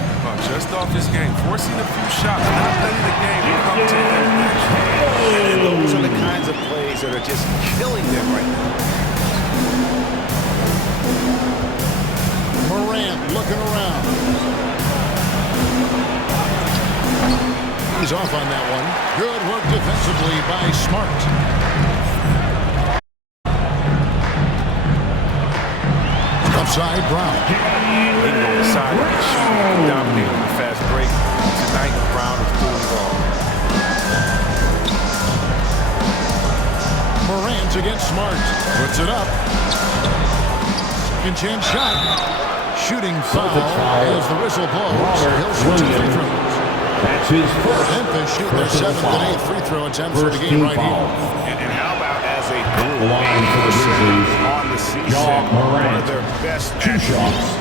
Just off his game, forcing a few shots, not letting the game come to him. And those are the kinds of plays that are just killing them right now. Morant looking around. He's off on that one. Good work defensively by Smart. Upside Brown. He can go inside and shoot, dominate on the fast break. Tonight, Brown is doing it all. Morant against Smart. Puts it up. Second chance shot. Shooting foul as the whistle blows. He'll shoot 2 free throws. That's his first. Memphis shooting their 7th and 8th free throw attempts for the game right here. And how about as a group, Line for the Grizzlies, on the season, one of their best 2 shots.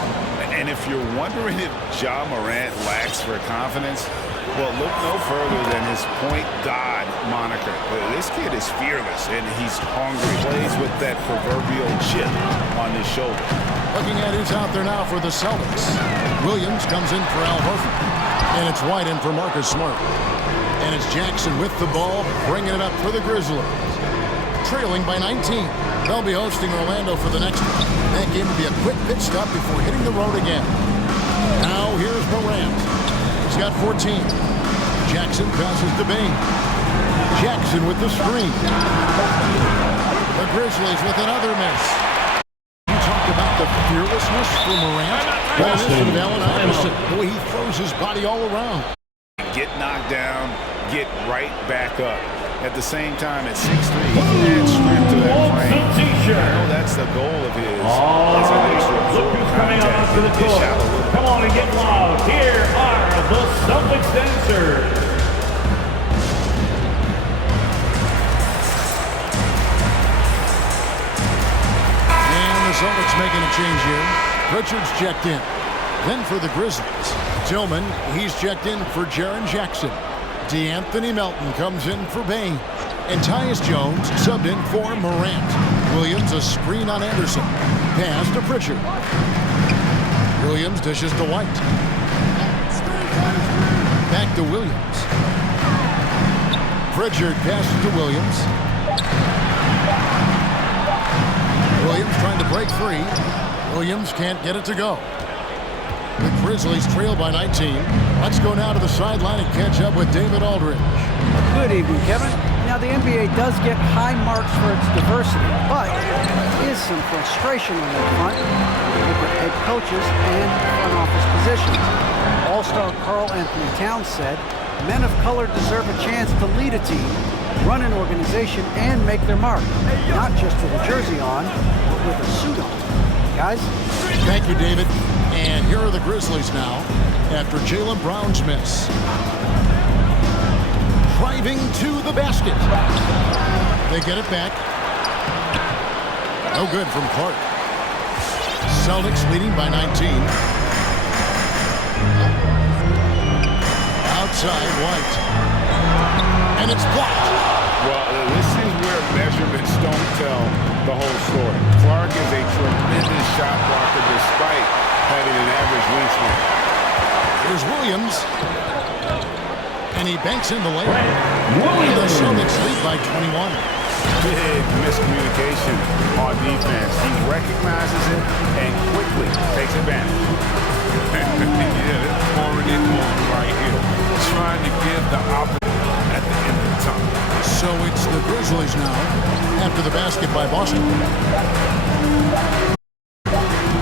And if you're wondering if Ja Morant lacks for confidence, well, look no further than his point God moniker. This kid is fearless, and he's hungry. Plays with that proverbial chip on his shoulder. Looking at who's out there now for the Celtics. Williams comes in for Al Horford. And it's White in for Marcus Smart. And it's Jackson with the ball, bringing it up for the Grizzlies. Trailing by 19. They'll be hosting Orlando for the next one. That game will be a quick pit stop before hitting the road again. Now here's Morant. He's got 14. Jackson passes to Bain. Jackson with the screen. The Grizzlies with another miss. You talked about the fearlessness for Morant. Well, this is Allen Iverson. The way he throws his body all around. Get knocked down, get right back up. At the same time, at 6'3", he can add strength to that frame. I know that's the goal of his. Look who's coming on to the court. Come on and get loud. Here are the Celtics dancers. And the Celtics making a change here. Pritchard's checked in. Then for the Grizzlies, Tillman, he's checked in for Jaren Jackson. DeAnthony Melton comes in for Bain. And Tyus Jones subbed in for Morant. Williams a screen on Anderson. Pass to Pritchard. Williams dishes to White. Back to Williams. Pritchard passes to Williams. Williams trying to break free. Williams can't get it to go. The Grizzlies trail by 19. Let's go now to the sideline and catch up with David Aldridge. Good evening, Kevin. Now, the NBA does get high marks for its diversity, but there is some frustration on that front with the head coaches and front office positions. All-star Karl Anthony Towns said, men of color deserve a chance to lead a team, run an organization, and make their mark, not just with a jersey on, but with a suit on. Guys? Thank you, David. And here are the Grizzlies now after Jaylen Brown's miss. Driving to the basket. They get it back. No good from Clark. Celtics leading by 19. Outside White. And it's blocked. Well, this is where measurements don't the whole story. Clark is a tremendous shot blocker despite having an average wingspan. Here's Williams. And he banks in the layup. And the Celtics lead by 21. Big miscommunication on defense. He recognizes it and quickly takes advantage. Yeah, they're pouring it on right here. Trying to give the opposite at the end of the time. So it's the Grizzlies now after the basket by Boston.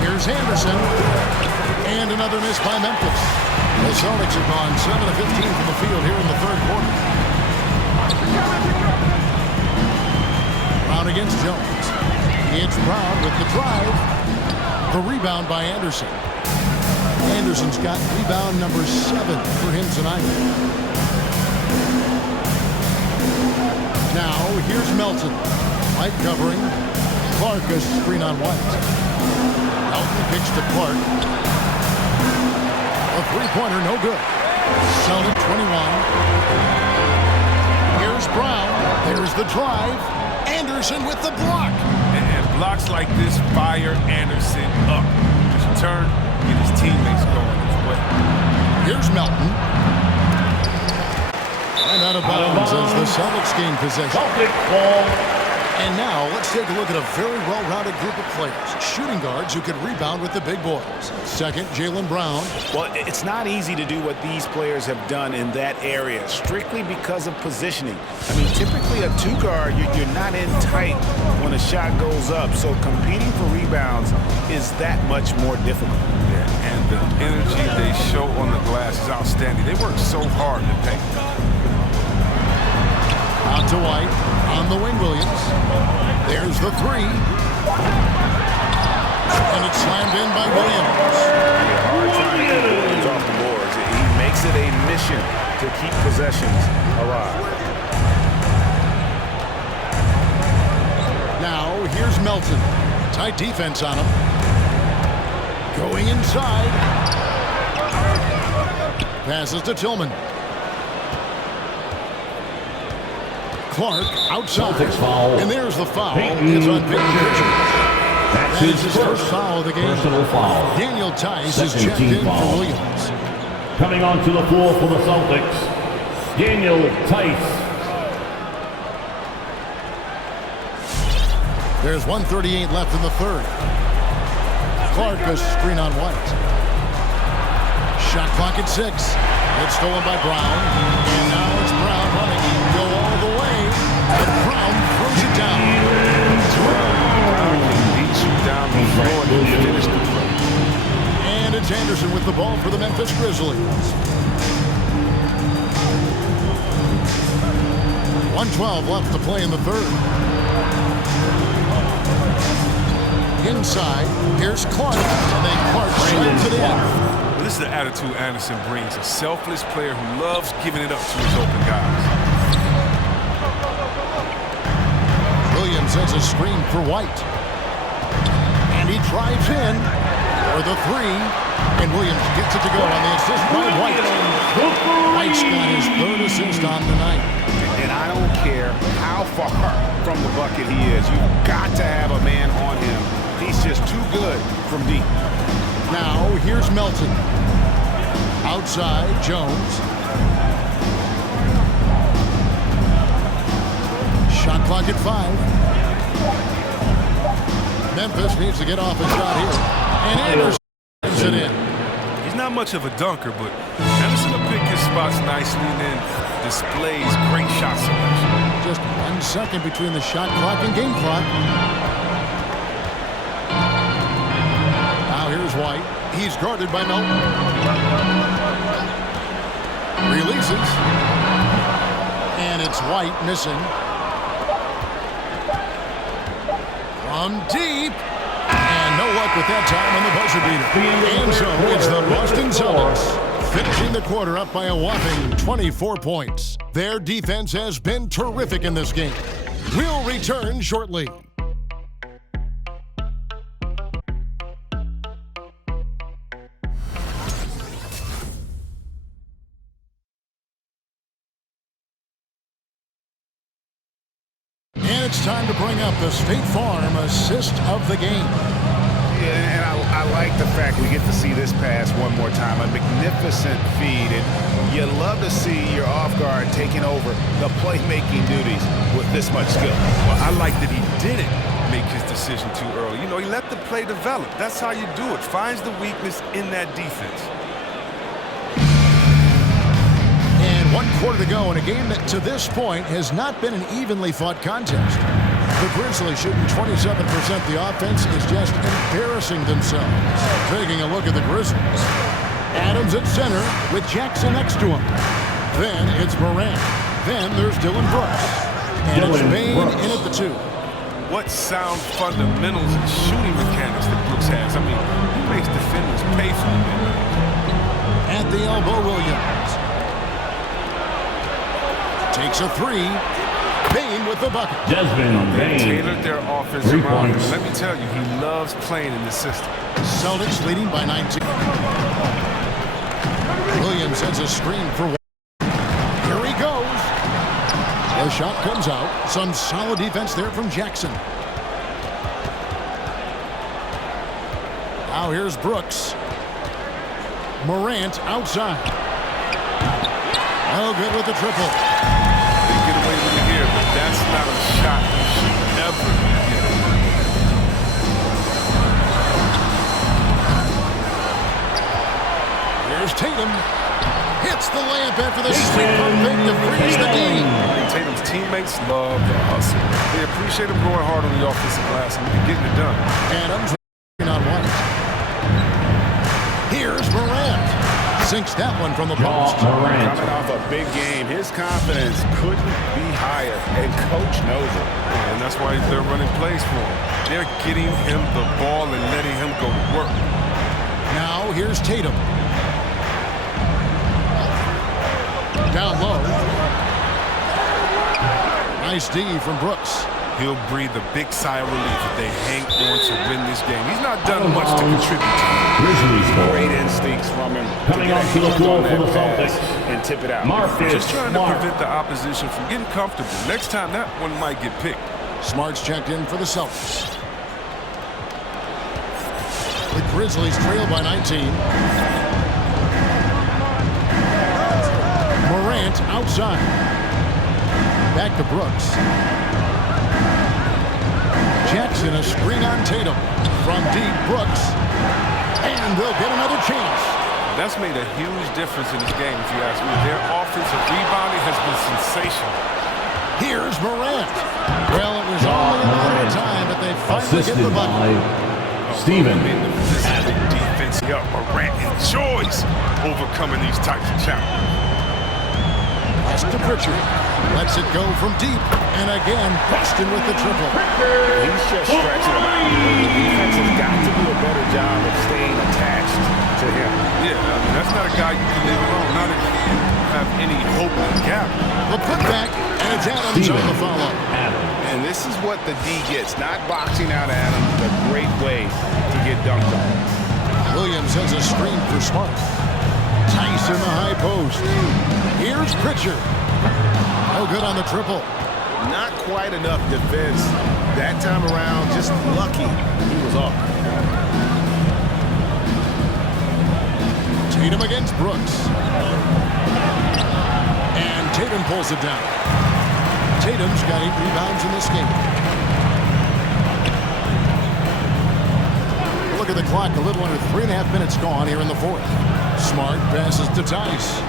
Here's Anderson. And another miss by Memphis. The Celtics have gone 7 of 15 from the field here in the third quarter. Brown against Jones. It's Brown with the drive. The rebound by Anderson. Anderson's got rebound number 7 for him tonight. Now, here's Melton. White covering. Clark a screen on White. Melton pitch to Clark. A three-pointer, no good. Celtic 21. Here's Brown. There's the drive. Anderson with the block. And blocks like this fire Anderson up. Just turn, get his teammates going as well. Here's Melton. And out of bounds as the Celtics gain possession. Celtic ball. And now let's take a look at a very well-rounded group of players. Shooting guards who can rebound with the big boys. Second, Jaylen Brown. Well, it's not easy to do what these players have done in that area, strictly because of positioning. I mean, typically a two-guard, you're not in tight when a shot goes up, so competing for rebounds is that much more difficult. Yeah, and the energy they show on the glass is outstanding. They work so hard to paint. Out to White. On the wing, Williams. There's the three. And it's slammed in by Williams. Hard trying to keep Williams off the boards. He makes it a mission to keep possessions alive. Now, here's Melton. Tight defense on him. Going inside. Passes to Tillman. Clark outside. And there's the foul. It's on Peyton Pritchard. That's his first foul of the game. Personal foul. Daniel Tice is checked in for Williams. Coming onto the floor for the Celtics, Daniel Tice. There's 1:38 left in the third. Clark a screen on White. Shot clock at 6. It's stolen by Brown. And now it's Brown running. Go all the way. But Brown throws it down. Brown can beat you down the floor and finish the play. And it's Anderson with the ball for the Memphis Grizzlies. 1:12 left to play in the third. Inside, here's Clark. And then Clark slams it in. Well, this is the attitude Anderson brings. A selfless player who loves giving it up to his open guys. Williams has a screen for White. And he drives in for the three. And Williams gets it to go on the assist by White. White's got his third assist on the night. And I don't care how far from the bucket he is. You've got to have a man on him. He's just too good from deep. Now, here's Melton. Outside, Jones. Shot clock at 5. Memphis needs to get off a shot here. And Anderson puts it in. He's not much of a dunker, but Anderson will pick his spots nicely and then displays great shot selection. Just 1 second between the shot clock and game clock. Now here's White. He's guarded by Melton. Releases. And it's White missing. From deep. And no luck with that time on the buzzer beater. And so it's the Boston Celtics finishing the quarter up by a whopping 24 points. Their defense has been terrific in this game. We'll return shortly. And it's time to bring up the State Farm assist of the game. Yeah, and I like the fact we get to see this pass one more time. A magnificent feed, and you love to see your off guard taking over the playmaking duties with this much skill. Well, I like that he didn't make his decision too early. You know, he let the play develop. That's how you do it. Finds the weakness in that defense. And 1 quarter to go in a game that to this point has not been an evenly fought contest. The Grizzlies shooting 27% the offense is just embarrassing themselves. Taking a look at the Grizzlies. Adams at center with Jackson next to him. Then it's Morant. Then there's Dylan Brooks. And it's Bain in at the 2. What sound fundamentals and shooting mechanics that Brooks has. I mean, he makes defenders pay for it. At the elbow, Williams. Takes a 3. Bain with the bucket. Desmond They Bain. tailored their offense 3 around him. points. Let me tell you, he loves playing in this system. Celtics leading by 19. Williams sends a screen for one. Here he goes. The shot comes out. Some solid defense there from Jackson. Now here's Brooks. Morant outside. Oh, good with the triple. They get away with it here, but that's not a shot you should ever get. Here's Tatum. Hits the layup after the sweeper fake to freeze the D. Tatum's teammates love the hustle. They appreciate him going hard on the offensive glass and getting it done. Adams on one. Here's Morant. Sinks that one from the post. Coming off a big game, his confidence couldn't be higher, and coach knows it. And that's why they're running plays for him. They're getting him the ball and letting him go to work. Now here's Tatum. Down low. Nice D from Brooks. He'll breathe a big sigh of relief if they hang on to win this game. He's not done much to contribute to it. Grizzlies Great instincts from him to Coming get a onto the hand floor on for the that pass Celtics. and tip it out. Marcus Just trying to Smart. prevent the opposition from getting comfortable. Next time, that one might get picked. Smart's checked in for the Celtics. The Grizzlies trail by 19. Morant outside. Back to Brooks. Jackson a screen on Tatum. From deep, Brooks. And they'll get another chance. That's made a huge difference in this game, if you ask me. Their offensive rebounding has been sensational. Here's Morant. Well, it was only a matter of time, but they finally get Assisted the bucket. by Steven. This is the defense. Morant enjoys overcoming these types of challenges. Pass to Pritchard. Lets it go from deep. And again, Boston with the triple. He's just stretching him out. The defense has got to do a better job of staying attached to him. Yeah, I mean, that's not a guy you can leave alone. Not if you have any hope in the gap. The putback, and it's Adams on the follow. And this is what the D gets. Not boxing out Adams, a great way to get dunked on. Williams has a screen for Smart. Tice in the high post. Here's Pritchard. No good on the triple. Not quite enough defense that time around. Just lucky he was off. Tatum against Brooks. And Tatum pulls it down. Tatum's got 8 rebounds in this game. Look at the clock. A little under 3.5 minutes gone here in the fourth. Smart passes to Tice.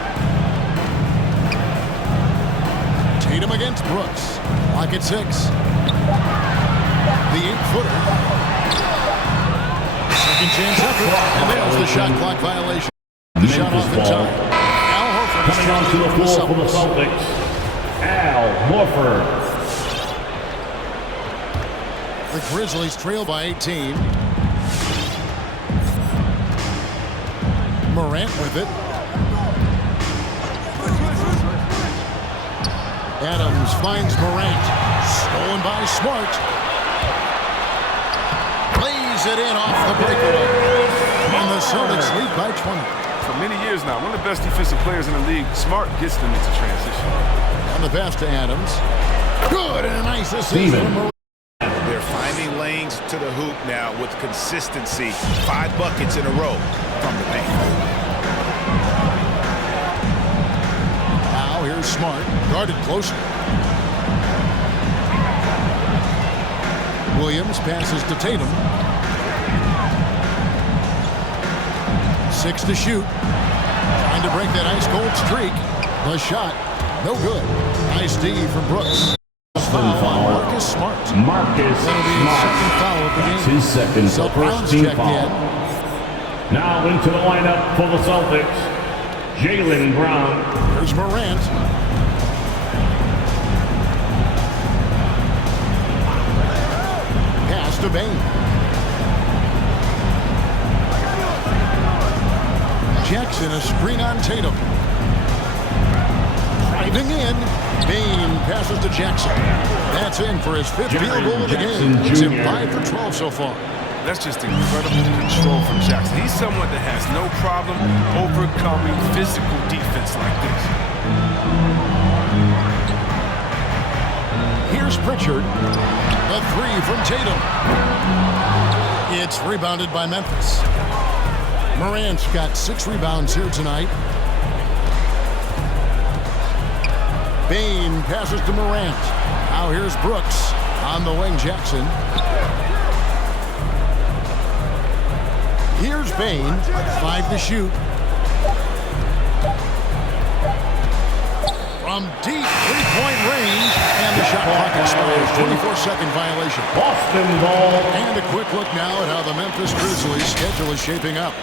Tatum against Brooks. Clock at 6. The 8-footer. Second chance effort. And there's the shot clock violation. The shot off in time. Al Horford Coming onto the floor for the Celtics, Al Horford. The Grizzlies trail by 18. Morant with it. Adams finds Morant. Stolen by Smart. Lays it in off the breakaway. And the Celtics lead by 20. For many years now, one of the best defensive players in the league. Smart gets them into transition. On the pass to Adams. Good and a nice assist from Morant. They're finding lanes to the hoop now with consistency. 5 buckets in a row from the paint. Now here's Smart, guarded closer. Williams passes to Tatum. 6 to shoot. Trying to break that ice-cold streak. The shot, no good. Nice D from Brooks. Foul on Marcus Smart. That'll be his second foul of the game. His second, So first Brown's team checked foul. in. Now into the lineup for the Celtics, Jaylen Brown. There's Morant. Pass to Bane. Jackson, a screen on Tatum. Driving in. Bane passes to Jackson. That's in for his 5th field goal of the game. He's in 5 for 12 so far. That's just incredible control from Jackson. He's someone that has no problem overcoming physical defense like this. Here's Pritchard. A 3 from Tatum. It's rebounded by Memphis. Morant's got 6 rebounds here tonight. Bane passes to Morant. Now here's Brooks on the wing. Jackson. Here's Bane. 5 to shoot. From deep 3-point range. And the shot clock expires. 24-second violation. Boston ball. And a quick look now at how the Memphis Grizzlies' schedule is shaping up.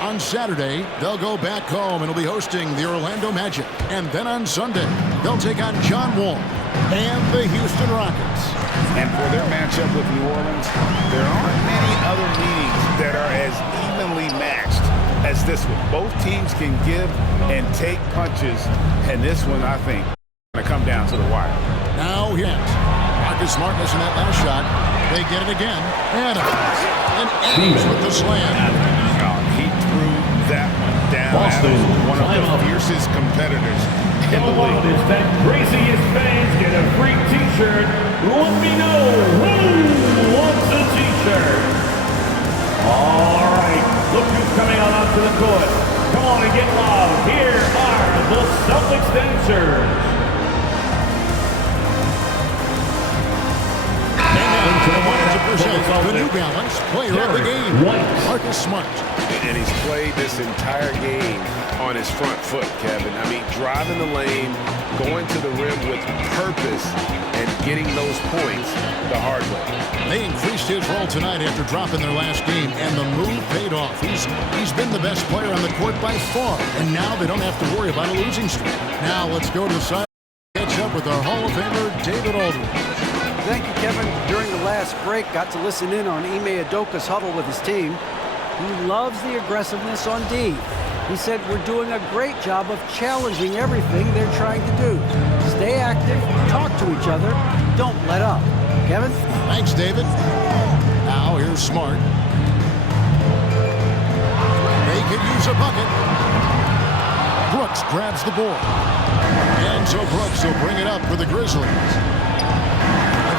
On Saturday, they'll go back home and will be hosting the Orlando Magic. And then on Sunday, they'll take on John Wall and the Houston Rockets. And for their matchup with New Orleans, there aren't many other meetings that are as evenly matched as this one. Both teams can give and take punches, and this one, I think, is going to come down to the wire. Now hit. Marcus Smart missing that last shot. They get it again. Adams. And Adams with the slam. He threw that one down. Boston, One of the fiercest competitors in the league. Is that craziest fans get a free t-shirt? Let me know who wants a t-shirt. All right, look who's coming on onto the court. Come on and get loud. Here are the Celtics dancers. The New Balance player of the game, Marcus Smart. And he's played this entire game on his front foot, Kevin. I mean, driving the lane, going to the rim with purpose, and getting those points the hard way. They increased his role tonight after dropping their last game, and the move paid off. He's been the best player on the court by far, and now they don't have to worry about a losing streak. Now let's go to the side and catch up with our Hall of Famer, David Aldridge. Thank you, Kevin. During the last break, got to listen in on Ime Udoka's huddle with his team. He loves the aggressiveness on D. He said we're doing a great job of challenging everything they're trying to do. Stay active, talk to each other, don't let up. Kevin? Thanks, David. Now here's Smart. They could use a bucket. Brooks grabs the board. And so Brooks will bring it up for the Grizzlies.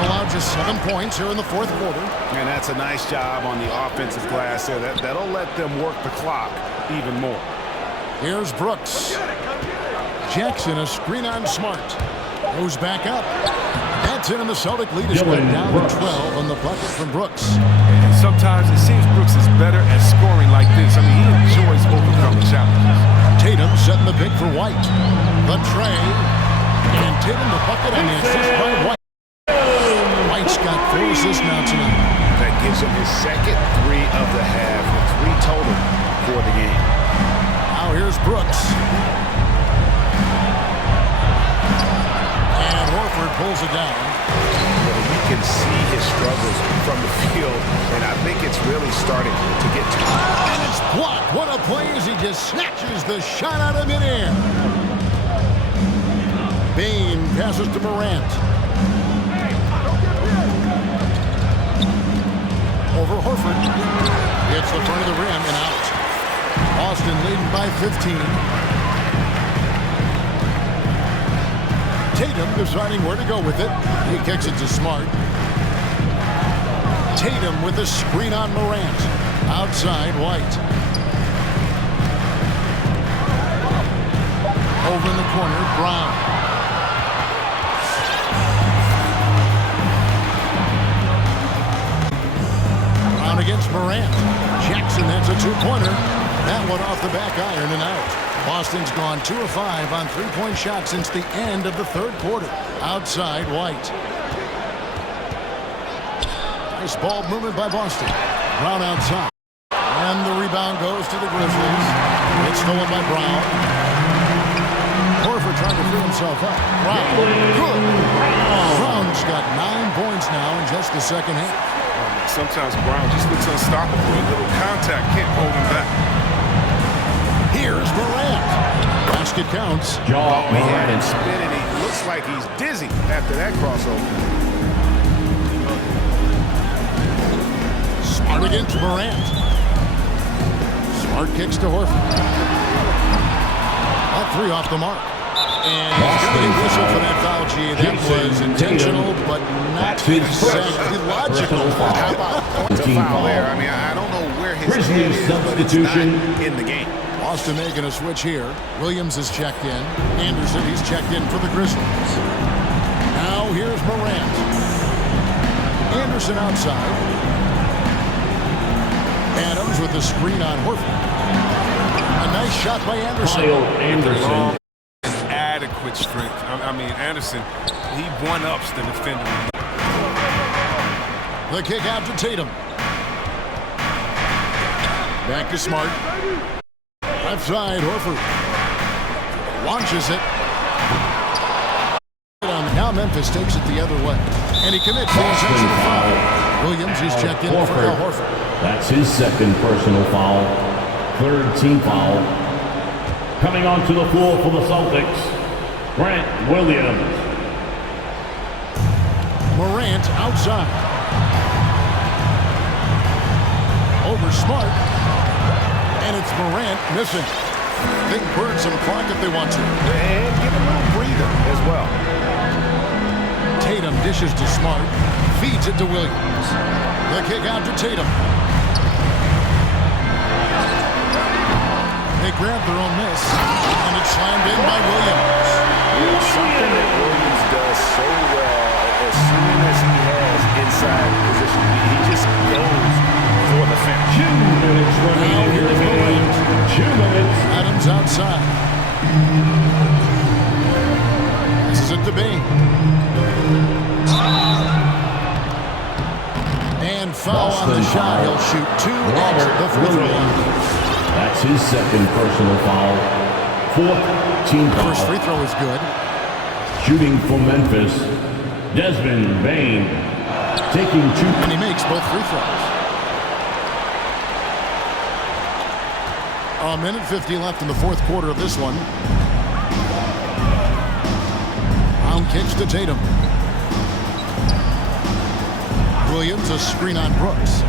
Allowed just 7 points here in the 4th quarter. And that's a nice job on the offensive glass there. That'll let them work the clock even more. Here's Brooks. Jackson, a screen on Smart. Goes back up. That's in, and the Celtic lead is cut down to 12 on the bucket from Brooks. And sometimes it seems Brooks is better at scoring like this. I mean, he enjoys overcoming challenges. Tatum setting the pick for White. The tray. And Tatum the bucket on the assist by White. White's got 4 assists now tonight. That gives him his second 3 of the half, 3 total for the game. Now here's Brooks. And Horford pulls it down. You can see his struggles from the field, and I think it's really starting to get to him. And it's blocked. What a play as he just snatches the shot out of midair. Bane passes to Morant. Over Horford. Hits the front of the rim and out. Boston leading by 15. Tatum deciding where to go with it. He kicks it to Smart. Tatum with the screen on Morant. Outside, White. Over in the corner, Brown. Brown against Morant. Jackson, that's a two-pointer. That one off the back iron and out. Boston's gone 2 of 5 on three-point shots since the end of the third quarter. Outside, White. Nice ball movement by Boston. Brown outside. And the rebound goes to the Grizzlies. It's stolen by Brown. Horford trying to free himself up. Brown. Good. Brown's got 9 points now in just the second half. Sometimes Brown just looks unstoppable. A little contact can't hold him back. Here's Morant. Basket counts. He had him spinning. He looks like he's dizzy after that crossover. Smart against Morant. Smart kicks to Horford. That three off the mark. And he's going to whistle for that foul, G. That was intentional, but not exactly logical. How about the foul there? I mean, I don't know where his head is, but it's not in the game. Boston making a switch here. Williams is checked in. Anderson, he's checked in for the Grizzlies. Now here's Morant. Anderson outside. Adams with the screen on Horford. A nice shot by Anderson. Anderson. Adequate strength. I mean, Anderson, he one-ups the defender. The kick out to Tatum. Back to Smart. Left side, Horford. Launches it. Now Memphis takes it the other way. And he commits the intentional foul. Williams, he's checked in for Al Horford. That's his second personal foul. Third team foul. Coming onto the floor for the Celtics, Grant Williams. Morant outside. Over Smart. And it's Morant missing. They can burn some clock if they want to. And give him a little breather as well. Tatum dishes to Smart. Feeds it to Williams. The kick out to Tatum. They grab their own miss, and it's slammed in by Williams. Something that Williams does so well as soon as he has inside position. He just goes for the finish. 2 minutes remaining in the game. 2 minutes. Adams outside. This is it to be. And foul on the shot. He'll shoot 2 at the free throw line. That's his second personal foul. Fourth team foul. First free throw is good. Shooting for Memphis, Desmond Bain. Taking 2. And he makes both free throws. A minute 50 left in the fourth quarter of this one. Brown kicks to Tatum. Williams, a screen on Brooks.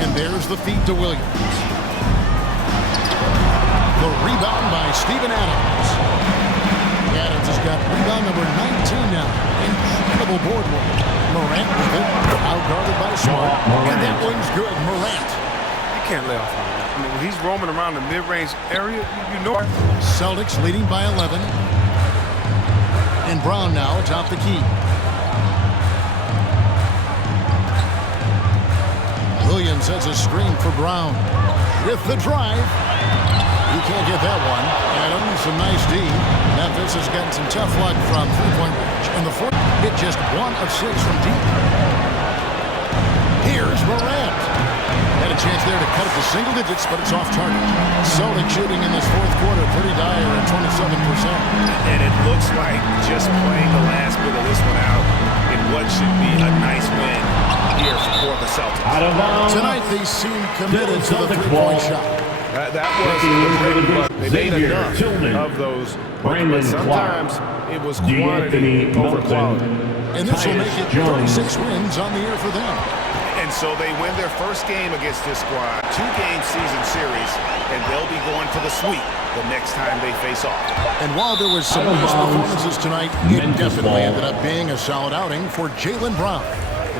And there's the feed to Williams. The rebound by Steven Adams. Adams has got rebound number 19 now. Incredible board work. Morant with it. Out-guarded by Smart. And that one's good. Morant. You can't lay off on that. I mean, when he's roaming around the mid-range area, you know. Celtics leading by 11. And Brown now atop the key. Williams has a screen for Brown. With the drive. You can't get that one. Adams, a nice D. Memphis has gotten some tough luck from three-point range. And the fourth hit just 1 of 6 from deep. Here's Morant. Had a chance there to cut it to single digits, but it's off target. Celtics shooting in this fourth quarter pretty dire at 27%. And it looks like just playing the last bit of this one out in what should be a nice win here for the Celtics. Tonight they seem committed to the three-point shot. That was a great. They made enough of those. But sometimes it was quantity over quality. And this will make it 36 wins on the year for them. And And so they win their first game against this squad, 2-game season series, and they'll be going for the sweep the next time they face off. And while there was some nice performances tonight, it definitely ended up being a solid outing for Jaylen Brown.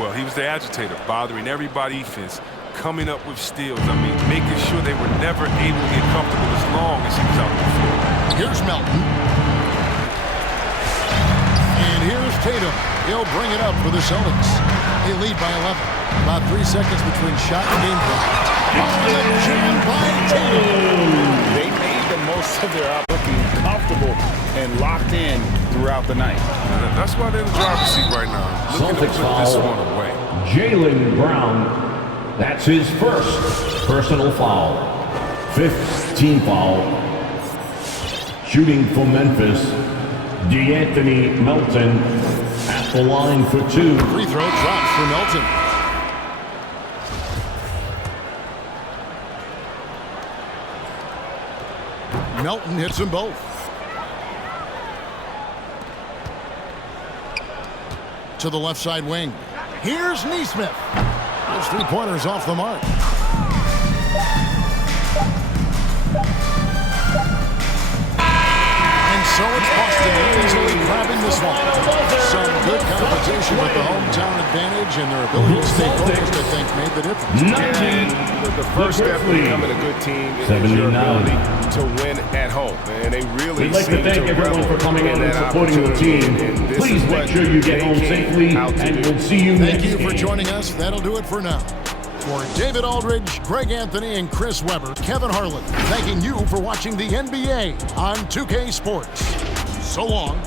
Well, he was the agitator, bothering everybody defense, coming up with steals. I mean, making sure they were never able to get comfortable as long as he was out on the floor. Here's Melton. And here's Tatum. He'll bring it up for the Celtics. They lead by 11. About 3 seconds between shot and game clock. Oh, and jam by Tatum. They made the most of their looking comfortable and locked in throughout the night. That's why they're in the driver's seat right now. Looking to put this one away. Jaylen Brown, that's his first personal foul. 5th team foul. Shooting for Memphis, DeAnthony Melton at the line for 2. Free throw drops for Melton. Melton hits them both. To the left side wing. Here's Neesmith. Those 3-pointers off the mark. And so it's Boston easily grabbing this one. Some good competition with the hometown advantage and their ability to stay focused, I think, made the difference. The first step in becoming a good team is your ability to win at home. And they really We'd like to thank everyone for coming out and supporting the team. Please make sure you get home safely, and we'll see you next game. Thank you for joining us. That'll do it for now. For David Aldridge, Greg Anthony, and Chris Webber, Kevin Harlan, thanking you for watching the NBA on 2K Sports. So long.